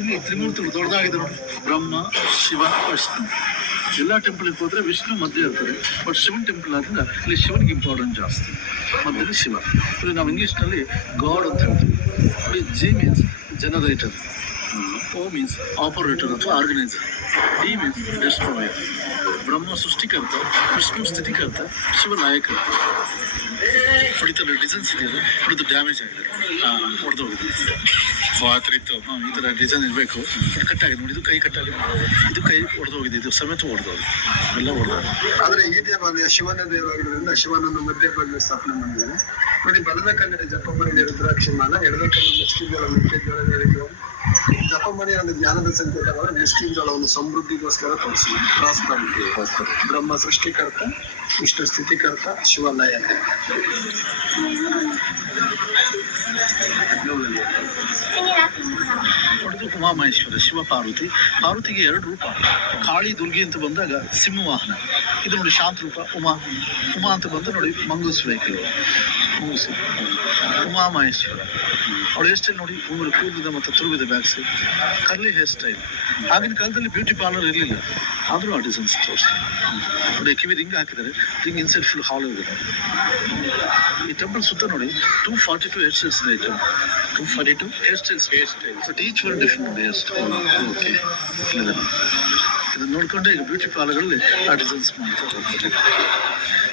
ಇಲ್ಲಿ ತ್ರಿಮೂರ್ತಿಗಳು ದೊಡ್ಡದಾಗಿದೆ ನೋಡಿ, ಬ್ರಹ್ಮ, ಶಿವ, ವಿಷ್ಣು. ಎಲ್ಲ ಟೆಂಪಲ್ಗೆ ಹೋದ್ರೆ ವಿಷ್ಣು ಮಧ್ಯೆ ಇರ್ತಾರೆ, ಬಟ್ ಶಿವನ್ ಟೆಂಪಲ್ ಆದ್ರಿಂದ ಇಲ್ಲಿ ಶಿವನಿಗೆ ಇಂಪಾರ್ಟೆಂಟ್ ಜಾಸ್ತಿ, ಮಧ್ಯದಲ್ಲಿ ಶಿವ. ಇಲ್ಲಿ ನಾವು ಇಂಗ್ಲೀಷ್ನಲ್ಲಿ ಗಾಡ್ ಅಂತ ಹೇಳ್ತೀವಿ. ಇಲ್ಲಿ ಜಿ ಮೀನ್ಸ್ ಜನರೇಟರ್, ಓ ಮೀನ್ಸ್ ಆಪರೇಟರ್ ಅಥವಾ ಆರ್ಗನೈಸರ್, ಡಿ ಮೀನ್ಸ್ ಡೆಸ್ಟ್ರಾಯರ್. ಬ್ರಹ್ಮ ಸೃಷ್ಟಿಕರ್ತ, ವಿಷ್ಣು ಸ್ಥಿತಿಕರ್ತ, ಶಿವ ನಾಯಕರ್ತ. ಹೊಡಿತಾರೆ ಡಿಸೈನ್ಸ್ ಇದೆಯಲ್ಲ, ಹೊಡೆದು ಡ್ಯಾಮೇಜ್ ಆಗಿದೆ, ಹೊಡೆದು ಹೋಗಿದೆ. ಆ ಥರ ಇತ್ತು. ಈ ಥರ ಡಿಸೈನ್ ಇರಬೇಕು. ಇದು ಕಟ್ಟಾಗಿದೆ ನೋಡಿ, ಇದು ಕೈ ಕಟ್ಟಾಗಿದೆ, ಇದು ಕೈ ಒಡೆದೋಗಿದೆ, ಇದು ಸಮೇತ ಒಡೆದೋಗಿದೆ, ಎಲ್ಲ ಒಡೆದೋಗಿದೆ. ಆದ್ರೆ ಈ ದೇವಾಲಯ ಶಿವನ ದೇವಾಲಯದಿಂದ ಶಿವನನ್ನು ಮಧ್ಯ ಭಾಗದಲ್ಲಿ ಸ್ಥಾಪನೆ ಮಾಡಿದ್ದಾರೆ ನೋಡಿ. ಬಲದ ಕಣ್ಣಿನ ಜಪಮಣಿ ರುದ್ರಾಕ್ಷಿಮಾಲ, ಎಡದ ಕಣ್ಣಿನ ಮೆಸ್ಕಿಂಜೋಳ, ಮೆಕ್ಕೆಜೋಳ, ಹೇಳಿದ್ರು ಜಪಮಣಿ ಒಂದು ಜ್ಞಾನದ ಸಂಕೇತವಾದ ಮೆಸ್ಕಿಂಜೋಳವನ್ನು ಸಮೃದ್ಧಿಗೋಸ್ಕರ ತೋರಿಸಿದ್ರು. ಬ್ರಹ್ಮ ಸೃಷ್ಟಿಕರ್ತ, ವಿಷ್ಣು ಸ್ಥಿತಿಕರ್ತ, ಶಿವ ಲಯ. ಹೊಡೆದು ಉಮಾಮಹೇಶ್ವರ, ಶಿವ ಪಾರ್ವತಿ. ಪಾರ್ವತಿಗೆ 2 ರೂಪ, ಕಾಳಿ ದುರ್ಗಿ ಅಂತ ಬಂದಾಗ ಸಿಂಹವಾಹನ, ಇದು ನೋಡಿ ಶಾಂತ ರೂಪ ಉಮಾ. ಉಮಾ ಅಂತ ಬಂದು ನೋಡಿ ಮಂಗೂಸ್ ವೆಹಿಕಲ್, ಮಂಗೂಸು. ಉಮಾಮಹೇಶ್ವರ ಅವಳು ಹೇರ್ ಸ್ಟೈಲ್ ನೋಡಿ, ಉಗುರು ಕೂದಲಿದೆ ಮತ್ತು ತುರುವಿದೆ, ಬ್ಯಾಕ್ಸ್ ಕರ್ಲಿ ಹೇರ್ ಸ್ಟೈಲ್. ಆಗಿನ ಕಾಲದಲ್ಲಿ ಬ್ಯೂಟಿ ಪಾರ್ಲರ್ ಇರಲಿಲ್ಲ, ಆದರೂ ಆ ಡಿಸೈನ್ಸ್ ತೋರಿಸಿ ನೋಡಿ. ಕಿವಿ ರಿಂಗ್ ಹಾಕಿದ್ದಾರೆ, ರಿಂಗ್ ಇನ್ಸೈಡ್ ಫುಲ್ ಹಾಲ್ ಹೋಗಿದೆ. ಈ ಟೆಂಪಲ್ ಸುತ್ತ ನೋಡಿ 242 ಹೇರ್ ಸ್ಟೈಲ್ಸ್ ಇದೆ. 242 hair styles, but each one different ನೋಡಿ ಹೇರ್ ಸ್ಟೈಲ್. ಓಕೆ, ಇದನ್ನು ನೋಡಿಕೊಂಡ್ರೆ ಈಗ ಬ್ಯೂಟಿ ಪಾರ್ಲರ್ಗಳಲ್ಲಿ ಆ ಡಿಸೈನ್ಸ್ ಮಾಡ್ತಾರೆ.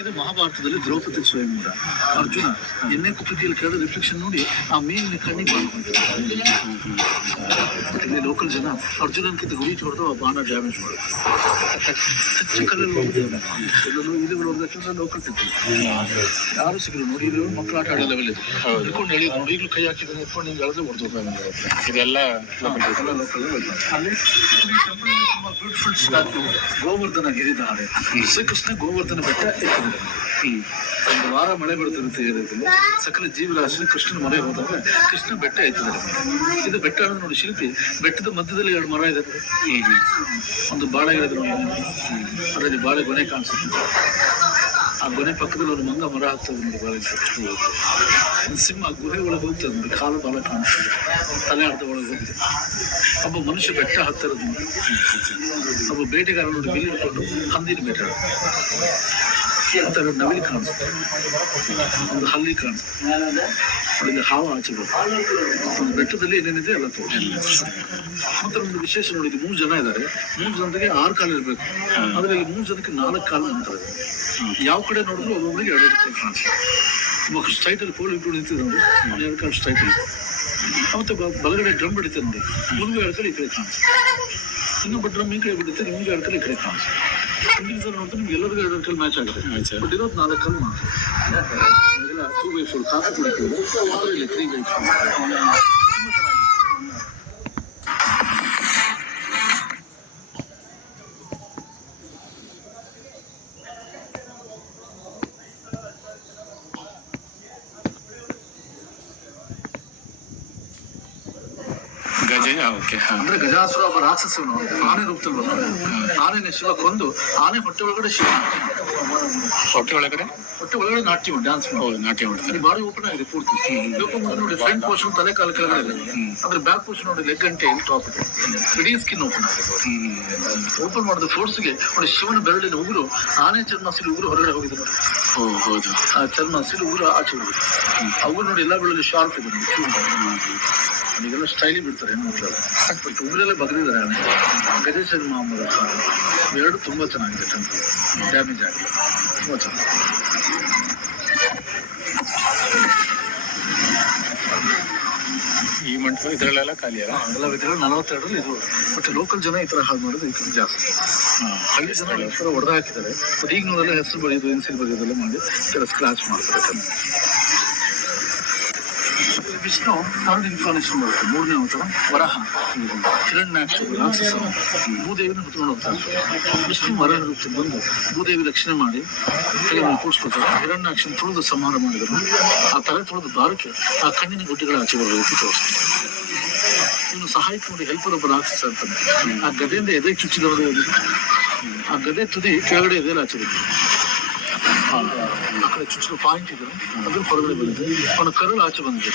ಇದು ಮಹಾಭಾರತದಲ್ಲಿ ದ್ರೌಪದಿ ಸ್ವಯಂವರ. ಅರ್ಜುನ ಎಣ್ಣೆ ಕುಪ್ಪಿಗೆಯಲ್ಲಿ ಕೆಳಗೆ ರಿಫ್ಲೆಕ್ಷನ್ ನೋಡಿ ಆ ಮೀನಿನ ಕಣ್ಣಿಗೆ ಬಾಳ್ಕೊಂಡಿದ್ದಾರೆ. ಇಲ್ಲಿ ಲೋಕಲ್ ಜನ ಅರ್ಜುನನ್ಕಿಂತ ಗುಡಿ ಹೊಡೆದು ಆ ಬಾಣ ಡ್ಯಾಮೇಜ್ ಮಾಡೋದು, ಹೆಚ್ಚು ಕಲ್ಲಲ್ಲಿ ಹೋಗುದು ಎಲ್ಲರೂ ಇಲ್ಲಿ ಹೋಗೋದಕ್ಕಿಂತ ಲೋಕಲ್ ತಿಂತಾರೆ. ಯಾರು ಸಿಗಲು ನೋಡಿ, ಇಲ್ಲಿ ಮಕ್ಕಳು ಆಟ ಆಡೋ ಲೆವೆಲ್ ಇದೆ. ಹಿಡ್ಕೊಂಡು ಎಳಿ ನೋಡಿ, ಈಗಲೂ ಕೈ ಹಾಕಿದ್ರೆ ಇಟ್ಕೊಂಡು ಹಿಂಗೆ ಎಳೆದ್ರೆ ಹೊಡೆದು ಇದೆಲ್ಲ ಲೋಕಲ್. ಅಲ್ಲಿ ತುಂಬಾ ಬ್ಯೂಟಿಫುಲ್ ಸ್ಟ್ಯಾಚ್ಯೂ, ಗೋವರ್ಧನ ಗಿರಿಧಾರೆ. ಶ್ರೀಕೃಷ್ಣ ಗೋವರ್ಧನ ಬೆಟ್ಟ ಎತ್ತಿದ್ದಾರೆ. ಒಂದು ವಾರ ಮಳೆ ಬೀಳ್ತಿರುತ್ತೆ ಏರಿಯಾದಲ್ಲಿ. ಸಕಲ ಜೀವರಾಶಿ ಕೃಷ್ಣನ ಮನೆ ಹೋದಾಗ ಕೃಷ್ಣ ಬೆಟ್ಟ ಎತ್ತಿದ್ದಾರೆ. ಇದು ಬೆಟ್ಟ ಅನ್ನೋದು ನೋಡಿ ಶಿಲ್ಪಿ, ಬೆಟ್ಟದ ಮಧ್ಯದಲ್ಲಿ 2 ಮರ ಇದೆ. ಒಂದು ಬಾಳೆ ಗಿಡದ ಅದರಲ್ಲಿ ಬಾಳೆ ಗೊನೆ ಕಾಣಿಸುತ್ತೆ. ಆ ಗೊನೆ ಪಕ್ಕದಲ್ಲಿ ಒಂದು ಮಂಗ ಮರ ಆಗ್ತದೆ ನೋಡಿ, ಬಾಳೆ ಒಂದು ಸಿಂಹ ಗುಹೆ ಒಳಗೆ ಹೋಗ್ತದೆ ನೋಡಿ, ಕಾಲು ಬಾಲ ಕಾಣಿಸ್ತದೆ, ತಲೆ ಅರ್ಧ ಒಳಗೆ ಹೋಗ್ತದೆ. ಒಬ್ಬ ಮನುಷ್ಯ ಬೆಟ್ಟ ಹತ್ತಿರೋದು ನೋಡಿ. ಒಬ್ಬ ಬೇಟೆಗಾರ ನೋಡಿ ಬಿಲ್ ಹಿಡ್ಕೊಂಡು ಹಂದಿನ ಬೇಟೆ ಅಂತ ನವಿಲು ಕಾಣಿಸುತ್ತೆ, ಒಂದು ಹಲ್ಲಿ ಕಾಣಿಸುತ್ತೆ, ಒಂದು ಹಾವು ಆಚೆ ಬರುತ್ತೆ. ಒಂದು ಬೆಟ್ಟದಲ್ಲಿ ಏನೇನಿದೆ ಎಲ್ಲ ತೋರಿಸ್ತಾರೆ. ಮತ್ತೆ ಒಂದು ವಿಶೇಷ ನೋಡಿ, 3 ಜನ ಇದ್ದಾರೆ. 3 ಜನರಿಗೆ 6 ಕಾಲು ಇರಬೇಕು, ಆದರೆ ಇಲ್ಲಿ 3 ಜನಕ್ಕೆ 4 ಕಾಲು ಅಂತಾರೆ. ಯಾವ ಕಡೆ ನೋಡಿದ್ರು ಒಬ್ಬೊಬ್ಬರಿಗೆ 2 ಕಾಲು ಕಾಣಿಸುತ್ತೆ. ಒಬ್ಬ ಸ್ಟ್ರೈಟಲ್ಲಿ ಪೋಲ್ ಇಟ್ಕೊಂಡು ನಿಂತಿದ್ರು ನೋಡಿ, 2 ಕಾಲು ಸ್ಟ್ರೈಟ್ ಇದೆ. ಮತ್ತೆ ಬಲಗಡೆ ಡ್ರಮ್ ಬಿಡುತ್ತೆ ನೋಡಿ, ಮುಂದೆ 2 ಕಾಲು ಈ ಕಡೆ ಕಾಣಿಸುತ್ತೆ. ಇನ್ನೊಬ್ಬ ಡ್ರಮ್ ಈ ಕಡೆ ಬಿಡುತ್ತೆ, ನಿಮ್ಗೆ 2 ಕಾಲು ಈ ಕಡೆ ಕಾಣಿಸುತ್ತೆ. ಇಂಡಿವಿಜುವಲ್ ನೋಡಿದ್ರೆ ನಿಮ್ಗೆ ಎಲ್ಲರಿಗೂ 2 ಕಾಲು ಮ್ಯಾಚ್ ಆಗುತ್ತೆ. ಬಟ್ ಇರೋದು 4 ಕಾಲು ಮಾತ್ರ. 2x4 ಕಾಫಿ ಕುಡಿತೀವಿ, ಇಲ್ಲಿ 3x4. ಗಜ, ಓಕೆ. ಅಂದ್ರೆ ಗಜಾಸುರ ಒಬ್ಬ ರಾಕ್ಷಸನು ಆನೆ ರೂಪದಲ್ಲಿ ಬರ್ತಾನೆ. ಆನೆನ ಶಿವ ಕೊಂದು ಆನೆ ಹೊಟ್ಟೆ ಒಳಗಡೆ ಶಿವ, ಹೊಟ್ಟೆ ಒಳಗಡೆ ನಾಟ್ಯ ಡ್ಯಾನ್ಸ್ ನಾಟ್ಯ ಮಾಡ್ತಾರೆ. ಬಾಡಿ ಓಪನ್ ಆಗಿದೆ ಪೂರ್ತಿ. ನೋಡಿ ಫ್ರಂಟ್ ಪೋರ್ಷನ್ ತಲೆ ಕಾಲ ಕೆಳಗಡೆ ಇದೆ, ಅದ್ರ ಬ್ಯಾಕ್ ಪೋರ್ಷನ್ ನೋಡಿ ಲೆಗ್ ಗಂಟೆ ಟಾಪ್ ಇದೆ, ಇಡೀ ಸ್ಕಿನ್ ಓಪನ್ ಆಗಿದೆ. ಓಪನ್ ಮಾಡಿದ ಫೋರ್ಸ್ಗೆ ನೋಡಿ ಶಿವನ ಬೆರಳಿನ ಉಗುರು, ಆನೆ ಚರ್ಮ ಹಸಿರು ಉಗುರು ಹೊರಗಡೆ ಹೋಗಿದೆ ನೋಡಿ. ಹೌದು, ಆ ಚರ್ಮ ಹಸಿರು ಉಗುರು ಆಚೆ ಹೋಗಿದೆ. ಉಗುರು ನೋಡಿ ಎಲ್ಲ ಬೆರಳಲ್ಲಿ ಶಾರ್ಪ್ ಇದೆ ನೋಡಿ. ಈಗೆಲ್ಲ ಸ್ಟೈಲಿ ಬಿಡ್ತಾರೆ ಹೆಣ್ಮಕ್ಳೆಲ್ಲ, ಬಟ್ ಉಗುರೆಲ್ಲ ಬಗ್ದಿದ್ದಾರೆ. ಗಜೇಶ್ವರ ಮಾಮೂಲ 2 ತುಂಬಾ ಚೆನ್ನಾಗಿದೆ. ಟೆಂಪಲ್ ಡ್ಯಾಮೇಜ್ ಆಗಿದೆ, ತುಂಬಾ ಚೆನ್ನಾಗಿದೆ. ಈ ಮಂಟಪ ಇದರಲ್ಲೆಲ್ಲ ಖಾಲಿ ಅಲ್ಲ, ಎಲ್ಲ ವಿಧಗಳು 42ರಲ್ಲಿ ಇದು. ಬಟ್ ಲೋಕಲ್ ಜನ ಈ ಥರ ಹಾಗೆ ಮಾಡೋದು ಈ ಥರ ಜಾಸ್ತಿ. ಹಳ್ಳಿ ಜನ ಈ ಥರ ಹೊಡೆದು ಹಾಕಿದ್ದಾರೆ. ಬಟ್ ಈಗ ನೋಡೆಲ್ಲ ಹೆಸರು ಬರೆಯೋದು, ಇನ್ಸಿಲ್ ಬರೆಯೋದೆಲ್ಲ ಮಾಡಿ ಈ ಥರ ಸ್ಕ್ರಾಚ್ ಮಾಡ್ತಾರೆ. ವಿಷ್ಣು 3rd ಇನ್ಕಾರ್ನೇಷನ್ ಬರುತ್ತೆ, 3ನೇ ಅವತಾರ ವರಹ. ಹಿರಣ್ಯಾಕ್ಷ ರಾಕ್ಷಸ ಭೂದೇವಿನ ಹೊತ್ಕೊಂಡು ಹೋಗ್ತಾರೆ. ವಿಷ್ಣು ವರಹ ರೂಪದಲ್ಲಿ ಬಂದು ಭೂದೇವಿ ರಕ್ಷಣೆ ಮಾಡಿ ತಲೆಯನ್ನು ಕೂಡಿಸ್ಕೊತಾರೆ. ಹಿರಣ್ಯಾಕ್ಷನ ತುಳಿದು ಸಂಹಾರ ಮಾಡಿದರು. ಆ ತಲೆ ತುಳಿದು ದಾರಕ್ಕೆ ಆ ಕಣ್ಣಿನ ಗುಡ್ಡೆಗಳ ಆಚೆ ಬರೋ ರೀತಿ ತೋರಿಸ್ತಾರೆ. ಇವನು ಸಹಾಯಕ ನೋಡಿ ಹೆಲ್ಪರ್ ಒಬ್ಬ ರಾಕ್ಷಸ ಅಂತಾನೆ. ಆ ಗದೆಯಿಂದ ಎದೆ ಚುಚ್ಚಿದವರು, ಆ ಗದೆ ತುದಿ ಕೆಳಗಡೆ ಎದೆಲ್ಲ ಆಚೆ ಬರುತ್ತೆ. ಆ ಕಡೆ ಚುಚ್ಚಿದ ಪಾಯಿಂಟ್ ಇದೆ, ಅದ್ರ ಹೊರಗಡೆ ಬಂದಿದೆ. ಅವನ ಕರಳು ಆಚೆ ಬಂದಿದೆ.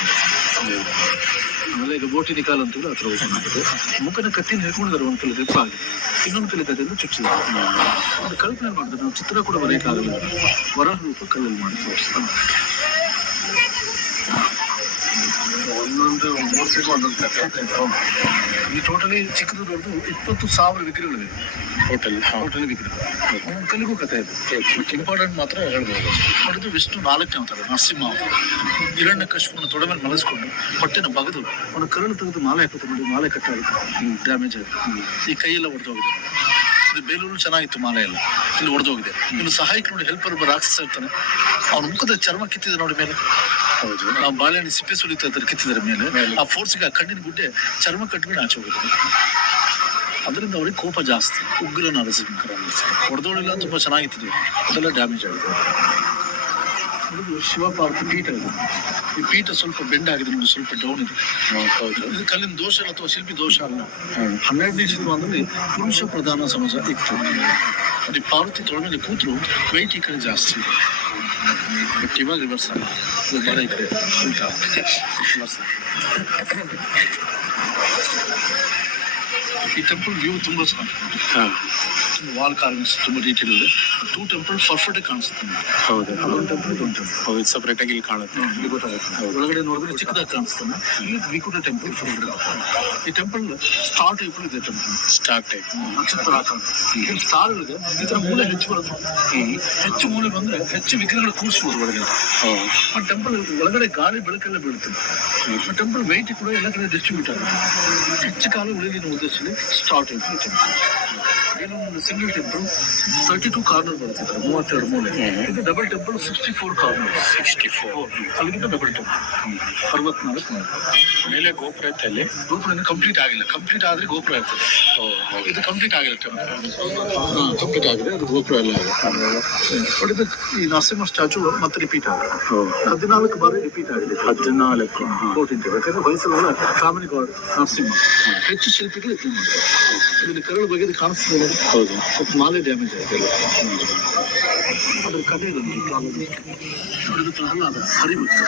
ಆಮೇಲೆ ಈಗ ಬೋಟಿ ನಿಕಾಲ್ ಅಂತೀವಿ, ಆ ಥರ ಓಪನ್ ಆಗಿದೆ. ಮುಖನ ಕತ್ತಿನ ಹಿಡ್ಕೊಂಡಿದ್ದಾರೆ, ಒಂದು ಕಲೆ ರಿಪ್ ಆಗಿದೆ, ಇನ್ನೊಂದು ಕಲೆ ಗದೆಯಿಂದ ಚುಚ್ಚಿದ್ದಾರೆ. ಒಂದು ಕಲ್ಪನೆ ಮಾಡಿದ್ರೆ ನಾವು ಚಿತ್ರ ಕೂಡ ಬರೆಯೋಕ್ಕಾಗಲ್ಲ. ವರಹ ರೂಪ ಕಲ್ಲಲ್ಲಿ ಮಾಡಿ ತೋರಿಸ್ತಾರೆ. ಒಂದೊಂದು 3 ಒಂದೊಂದು ಕಥೆ. ಈ ಟೋಟಲಿ ಚಿಕ್ಕದು ದೊಡ್ಡದು 20,000 ವಿಗ್ರಹಗಳಿವೆ. ಟೋಟಲಿ ವಿಗ್ರಹ ಒಂದೊಂದು ಕಲ್ಲಿಗೂ ಕಥೆ ಇದೆ. ಬಟ್ ಇಂಪಾರ್ಟೆಂಟ್ ಮಾತ್ರ ಹೇಳ್ಬೋದು. ನೋಡಿದ್ರೆ ವಿಷ್ಣು 4ನೇ ಅವತಾರ, ನರಸಿಂಹ ಅವತಾರ. ಹಿರಣ್ಯಕಶಿಪುನ ತೊಡೆ ಮೇಲೆ ಮಲಗಿಸ್ಕೊಂಡು ಹೊಟ್ಟೆನ ಬಗೆದು ಅವನ ಕರಳು ತೆಗೆದು ಮಾಲೆ ಹಾಕುತ್ತೆ ನೋಡಿ, ಮಾಲೆ ಕಟ್ಟಾಗುತ್ತೆ, ಡ್ಯಾಮೇಜ್ ಆಗುತ್ತೆ. ಈ ಕೈಯೆಲ್ಲ ಒಡೆದೋಗಿದೆ. ಇದು ಬೇಲೂರು ಚೆನ್ನಾಗಿತ್ತು, ಮಾಲೆ ಎಲ್ಲ ಇಲ್ಲಿ ಒಡೆದೋಗಿದೆ. ಇನ್ನು ಸಹಾಯಕ ನೋಡಿ, ಹೆಲ್ಪರ್ ಒಬ್ಬ ರಾಕ್ಷಸ ಇರ್ತಾನೆ, ಅವನ ಮುಖದ ಚರ್ಮ ಕಿತ್ತಿದೆ ನೋಡಿ ಮೇಲೆ. ನಾವು ಬಾಳೆಹಣ್ಣು ಸಿಪ್ಪೆ ಸುಲಿತಾ ಇದ್ದಾರೆ, ಕಿತ್ತಿದ್ದಾರೆ ಮೇಲೆ. ಆ ಫೋರ್ಸ್ಗೆ ಆ ಕಣ್ಣಿನ ಗುಡ್ಡೆ ಚರ್ಮ ಕಟ್ಕೊಂಡು ಆಚೆ ಹೋಗುತ್ತೆ. ಅದರಿಂದ ಅವ್ರಿಗೆ ಕೋಪ ಜಾಸ್ತಿ. ಉಗ್ರ ನರಸಿಂಹಕರ ಹೊಡೆದೋಳಿಲ್ಲ, ತುಂಬಾ ಚೆನ್ನಾಗಿತ್ತು. ಅದೆಲ್ಲ ಡ್ಯಾಮೇಜ್ ಆಗಿದೆ. ಶಿವಪಾರ್ವತಿ ಪೀಠ ಇದೆ. ಈ ಪೀಠ ಸ್ವಲ್ಪ ಬೆಂಡ್ ಆಗಿದೆ ನೋಡಿ, ಸ್ವಲ್ಪ ಡೌನ್ ಇದೆ. ಇದು ಕಲ್ಲಿನ ದೋಷ ಅಥವಾ ಶಿಲ್ಪಿ ದೋಷ ಅಲ್ಲ. 12ನೇ ಶತಮಾನದಲ್ಲಿ ಪುರುಷ ಪ್ರಧಾನ ಸಮಾಜ ಇತ್ತು. ನೋಡಿ, ಪಾರ್ವತಿ ತೊಳೆಮೇಲೆ ಕೂತರು, ವೆಯ್ಟ್ ಈ ಕಡೆ ಜಾಸ್ತಿ. ಬಟ್ ಇವಾಗ ರಿವರ್ಸ್ ಆಗಿದೆ, ಬರ ಈ ಕಡೆ ರಿವರ್ಸ್. ಈ ಟೆಂಪಲ್ ವ್ಯೂ ತುಂಬಾ ಚೆನ್ನಾಗಿ, ವಾಲ್ ಕಾರ್ವಿಂಗ್ಸ್ ತುಂಬಾ ಡೀಟೇಲ್ ಇದೆ. 2 ಟೆಂಪಲ್ ಪರ್ಫೆಕ್ಟ್ ಆಗಿ ಕಾಣಿಸುತ್ತೆ. ಹೌದು, ಅದೊಂದು ಟೆಂಪಲ್, ಇದೊಂದು ಟೆಂಪಲ್ ಸಪರೇಟ್ ಆಗಿ ಇಲ್ಲಿ ಕಾಣುತ್ತೆ. ಇಲ್ಲಿ ಗೊತ್ತಾಗುತ್ತೆ. ಒಳಗಡೆ ನೋಡಿದ್ರೆ ಚಿಕ್ಕದಾಗಿ ಕಾಣಿಸ್ತಾನೆ. ಇಲ್ಲಿ ವಿಕುಟ ಟೆಂಪಲ್. ಈ ಟೆಂಪಲ್ ಸ್ಟಾರ್ ಟೈಪ್ ಇದೆ. ಟೆಂಪಲ್ ಸ್ಟಾರ್ ಟೈಪ್ ನಕ್ಷತ್ರ ಆಕಾರ ಸ್ಟಾರ್ ಇದೆ. ಈ ತರ ಮೂಲೆ ಹೆಚ್ಚು ಬರುತ್ತೆ. ಹೆಚ್ಚು ಮೂಲೆ ಬಂದ್ರೆ ಹೆಚ್ಚು ವಿಗ್ರಹಗಳು ಕೂರಿಸಬಹುದು ಒಳಗಡೆ. ಆ ಟೆಂಪಲ್ ಒಳಗಡೆ ಗಾಳಿ ಬೆಳಕೆಲ್ಲ ಬೀಳುತ್ತೆ. ಆ ಟೆಂಪಲ್ ವೆಯ್ಟ್ ಕೂಡ ಎಲ್ಲ ಕಡೆ ಡಿಸ್ಟ್ರಿಬ್ಯೂಟ್ ಆಗುತ್ತೆ. ಹೆಚ್ಚು ಕಾಲ ಉಳಿದಿನ ಉದ್ದೇಶದಲ್ಲಿ ಸ್ಟಾರ್ ಟೈಪ್ ಟೆಂಪಲ್. ಏನೊಂದು ಸಿಂಗಲ್ ಟೆಂಪಲ್ 32 ಕಾರ್ನರ್ ಬರುತ್ತೆ, 32 ಮೂಲೆ. ಇದು ಡಬಲ್ ಟೆಂಪಲ್ 64 ಕಾರ್ನರ್. 64 ಅಲ್ಲಿಗಿಂತ ಡಬಲ್ ಟೆಂಪಲ್ 64 ಮೂಲೆ. ಮೇಲೆ ಗೋಪುರ ಐತೆ ಅಲ್ಲಿ. ಗೋಪುರ ಇನ್ನು ಕಂಪ್ಲೀಟ್ ಆಗಿಲ್ಲ. ಕಂಪ್ಲೀಟ್ ಆದ್ರೆ ಗೋಪುರ ಇರ್ತದೆ. ಇದು ಕಂಪ್ಲೀಟ್ ಆಗಿಲ್ಲ ಟೆಂಪಲ್. ಕಂಪ್ಲೀಟ್ ಆಗಿದೆ, ಅದು ಗೋಪುರ ಎಲ್ಲ ಆಗಿದೆ. ಈ ನರಸಿಂಹ ಸ್ಟ್ಯಾಚು ಮತ್ತೆ ರಿಪೀಟ್ ಆಗಿದೆ. 14 ಬಾರಿ ರಿಪೀಟ್ ಆಗಿದೆ. 14 ಯಾಕಂದ್ರೆ ಹೊಯ್ಸಳ ಕಾಮಿನಿ ಗಾಡ್ ನರಸಿಂಹ. ಹೆಚ್ಚು ಶಿಲ್ಪಿಗಳು ಇಲ್ಲಿ ಕರಳು ಬಗೆದು ಕಾಣಿಸ್ತದೆ. ಹೌದು, ಸ್ವಲ್ಪ ಮಾಲೆ ಡ್ಯಾಮೇಜ್ ಆಗಿದೆ. ಅದ್ರ ಕಥೆ ಇದೆ. ಪ್ರಹ್ಲಾದ ಹರಿಭಕ್ತ,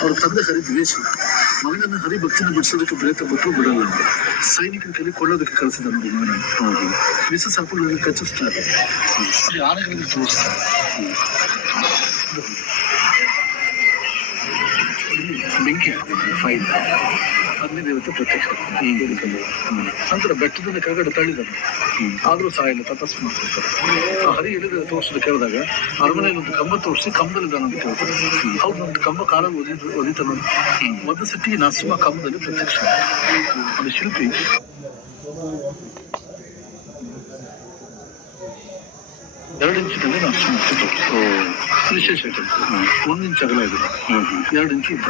ಅವ್ರ ತಂದೆ ಹರಿದ್ವೇಷ. ಮಗನನ್ನ ಹರಿಭಕ್ತಿನ ಬಿಡಿಸೋದಕ್ಕೆ ಪ್ರಯತ್ನ ಪಟ್ಟರು, ಬಿಡಲ್ಲ. ಸೈನಿಕರ ಕೈಲಿ ಕೊಳ್ಳೋದಕ್ಕೆ ಕಳಿಸಿದ ನೋಡಿ ಮಗನ. ವಿಷ ಸರ್ಪಗಳಲ್ಲಿ ಕಚ್ಚಿಸ್ತಾರೆ, ಆನೆಗಳಿಗೆ ತೋರಿಸ್ತಾರೆ. ಬೆಂಕಿ ಫೈಲ್ ಅಗ್ನಿದೇವತೆ ಪ್ರತ್ಯಕ್ಷ. ನಂತರ ಬೆಟ್ಟದಿಂದ ಕೆಳಗಡೆ ತಳ್ಳಿದನು, ಆದ್ರೂ ಸಾಯಿಲ್ಲ, ತಪಸ್ಸು ಮಾಡ್ತಿರ್ತಾರೆ. ಆ ಹರಿ ಎಲ್ಲಿದೆ ತೋರಿಸೋದು ಕೇಳಿದಾಗ ಅರಮನೆಯಲ್ಲಿ ಒಂದು ಕಂಬ ತೋರಿಸಿ ಕಂಬದಲ್ಲಿದ್ದಾನೆ ಅಂತ ಕೇಳ್ತಾರೆ. ಹೌದು, ಒಂದು ಕಂಬ ಕಾಲಲ್ಲಿ ಒದಿತ ನೋಡಿ. ಒಂದು ಸಿಟ್ಟಿಗೆ ನರಸಿಂಹ ಕಂಬದಲ್ಲಿ ಪ್ರತ್ಯಕ್ಷ. ಒಂದು ಶಿಲ್ಪಿ ಎರಡು ಇಂಚಿನಲ್ಲಿ ನರಸಿಂಹ ವಿಶೇಷ. 1 ಇಂಚ್ ಅಗಲ ಇದೆ, 2 ಇಂಚು ಇದ್ದ.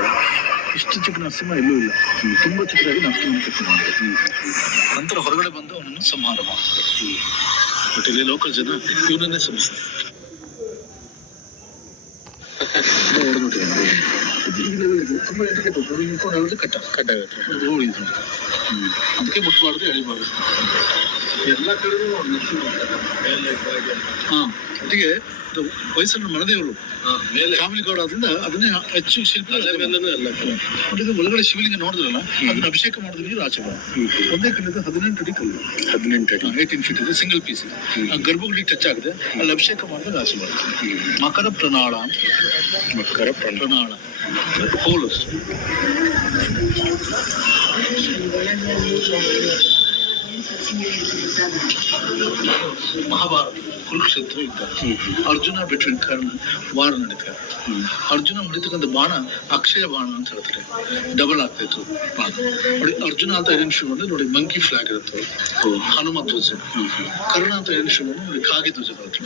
ಇಷ್ಟು ಚಿಕ್ಕ ನರಸಿಂಹ ಎಲ್ಲೂ ಇಲ್ಲ. ತುಂಬಾ ಚಿಕ್ಕದಾಗಿ ನರಸಿಂಹ ಚಿಕ್ಕ ಮಾಡಿದೆ. ನಂತರ ಹೊರಗಡೆ ಬಂದು ಅವನನ್ನು ಸಂಹಾರ ಮಾಡ್ತಾರೆ. ಬಟ್ ಇಲ್ಲಿ ಲೋಕಲ್ ಜನ ಇವನನ್ನೇ ಸಂಸ್ತಾರೆ. ತುಂಬಾ ಇಂಟ್ರಿಕೇಟ್ ಕಟ್ಟಾಗುತ್ತೆ. ಅದಕ್ಕೆ ಮುಟ್ಬಾರ್ದು, ಎಳಿಬಾರ್ದು. ಎಲ್ಲ ಕಡೆಗೂ ಒಟ್ಟಿಗೆ ಹೊಯ್ಸಳ ಮನದೇವರು ಫ್ಯಾಮಿಲಿ ಗಾರ್ಡ್ ಆದ್ರಿಂದ ಅದನ್ನೇ ಹೆಚ್ಚು ಶಿಲ್ಪ. ಇದು ಒಳಗಡೆ ಶಿವಲಿಂಗ ನೋಡಿದ್ರಲ್ಲ, ಅದನ್ನ ಅಭಿಷೇಕ ಮಾಡಿದ ನೀರು ಆಚೆ ಒಂದೇ ಕಲ್ಲಿಂದ 18 ಅಡಿ ಕಲ್ಲು. 18 ಫೀಟ್ ಇದೆ, ಸಿಂಗಲ್ ಪೀಸ್. ಗರ್ಭಗುಡಿಗೆ ಟಚ್ ಆಗಿದೆ, ಅಲ್ಲಿ ಅಭಿಷೇಕ ಮಾಡಿದಾಗ ಆಚೆ ಬರುತ್ತೆ. ಮಕರ ಪ್ರಣಾಳ ಅಂತ. ಮಕರ ಪ್ರಣಾಳ ಹೋಲು. ಮಹಾಭಾರತ ಕುರುಕ್ಷೇತ್ರ ಯುದ್ಧ. ಅರ್ಜುನ ಬಿಟ್ವೀನ್ ಕರ್ಣ ವಾರ ನಡೀತಾರೆ. ಅರ್ಜುನ ಹೊಡಿತಕ್ಕಂಥ ಬಾಣ ಅಕ್ಷಯ ಬಾಣ ಅಂತ ಹೇಳ್ತಾರೆ. ಡಬಲ್ ಆಗ್ತಾಯಿತ್ತು ಬಾಣ ನೋಡಿ. ಅರ್ಜುನ ಅಂತ ಐಡೆಂಟಿಫೈ ಬಂದ್ರೆ ನೋಡಿ, ಮಂಕಿ ಫ್ಲಾಗ್ ಇರುತ್ತೆ, ಹನುಮ ಧ್ವಜ. ಕರ್ಣ ಅಂತ ಐಡೆಂಟಿಫೈ ಬಂದ್ರೆ ನೋಡಿ, ಕಾಗಿ ಧ್ವಜ ಬರುತ್ತೆ.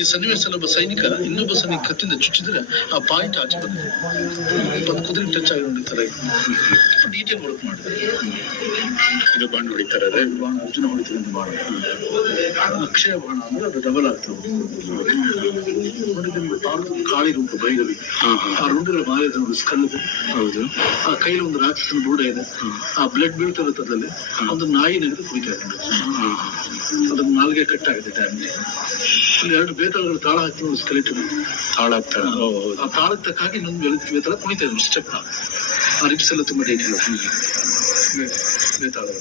ಈ ಸನ್ನಿವೇಶದಲ್ಲಿ ಒಬ್ಬ ಸೈನಿಕ ಇನ್ನೊಬ್ಬ ಸೈನಿಕ ಕತ್ತಿಂದ ಚುಚ್ಚಿದ್ರೆ ಆ ಪಾಯಿಂಟ್ ಆಚೆ ಬಂದು ಕುದುರೆ ಟಚ್ ಆಗಿ ನೋಡಿತಾರೆ. ಡೀಟೇಲ್ ವರ್ಕ್ ಮಾಡಿದ್ದಾರೆ. ಇದು ಬಾಣ ಹೊಡಿತಾರೆ, ಅದೇ ಬಾಣ ಅರ್ಜುನ ಹೊಡಿತಾರೆ ಬಾಣ. ಅಕ್ಷಯ ಬಾಣ ಅಂದ್ರೆ ಅದು ಡಬಲ್ ಆಗ್ತದೆ. ಕಾಳಿ ರೂಪ ಬೈಗಲಿ, ಆ ರುಂಡಗಳ ಮಾಲೆ ಒಂದು ಸ್ಕಲ್ ಇದೆ. ಹೌದು, ಆ ಕೈಲಿ ಒಂದು ರಾಕ್ಷಸನ ಬೂಡ ಇದೆ. ಆ ಬ್ಲಡ್ ಬೀಳ್ತಾ ಇರುತ್ತದಲ್ಲಿ ಒಂದು ನಾಯಿ ನೆಗೆದು ಕುಡಿತಾ ಇದೆ. ಅದನ್ನ ನಾಲ್ಗೆ ಕಟ್ಟಾಗಿದೆ ಡ್ಯಾಮೇಜ್. ಅಲ್ಲಿ 2 ಬೇತಾಳಗಳು ತಾಳ ಹಾಕಿ ಒಂದು ಸ್ಕೆಲಿಟನ್ ತಾಳ ಹಾಕ್ತಾರೆ. ಆ ತಾಳಕ್ಕೆ ತಕ್ಕಾಗಿ ಇನ್ನೊಂದು ಬೇತಾಳ ಕುಣಿತಾ ಇದ್ರು ಸ್ಟೆಪ್. ಆ ರಿಪ್ಸ್ ಎಲ್ಲ ತುಂಬಾ ಡೇಟಿಲ್ಲ ಬೇತಾಳಗಳು.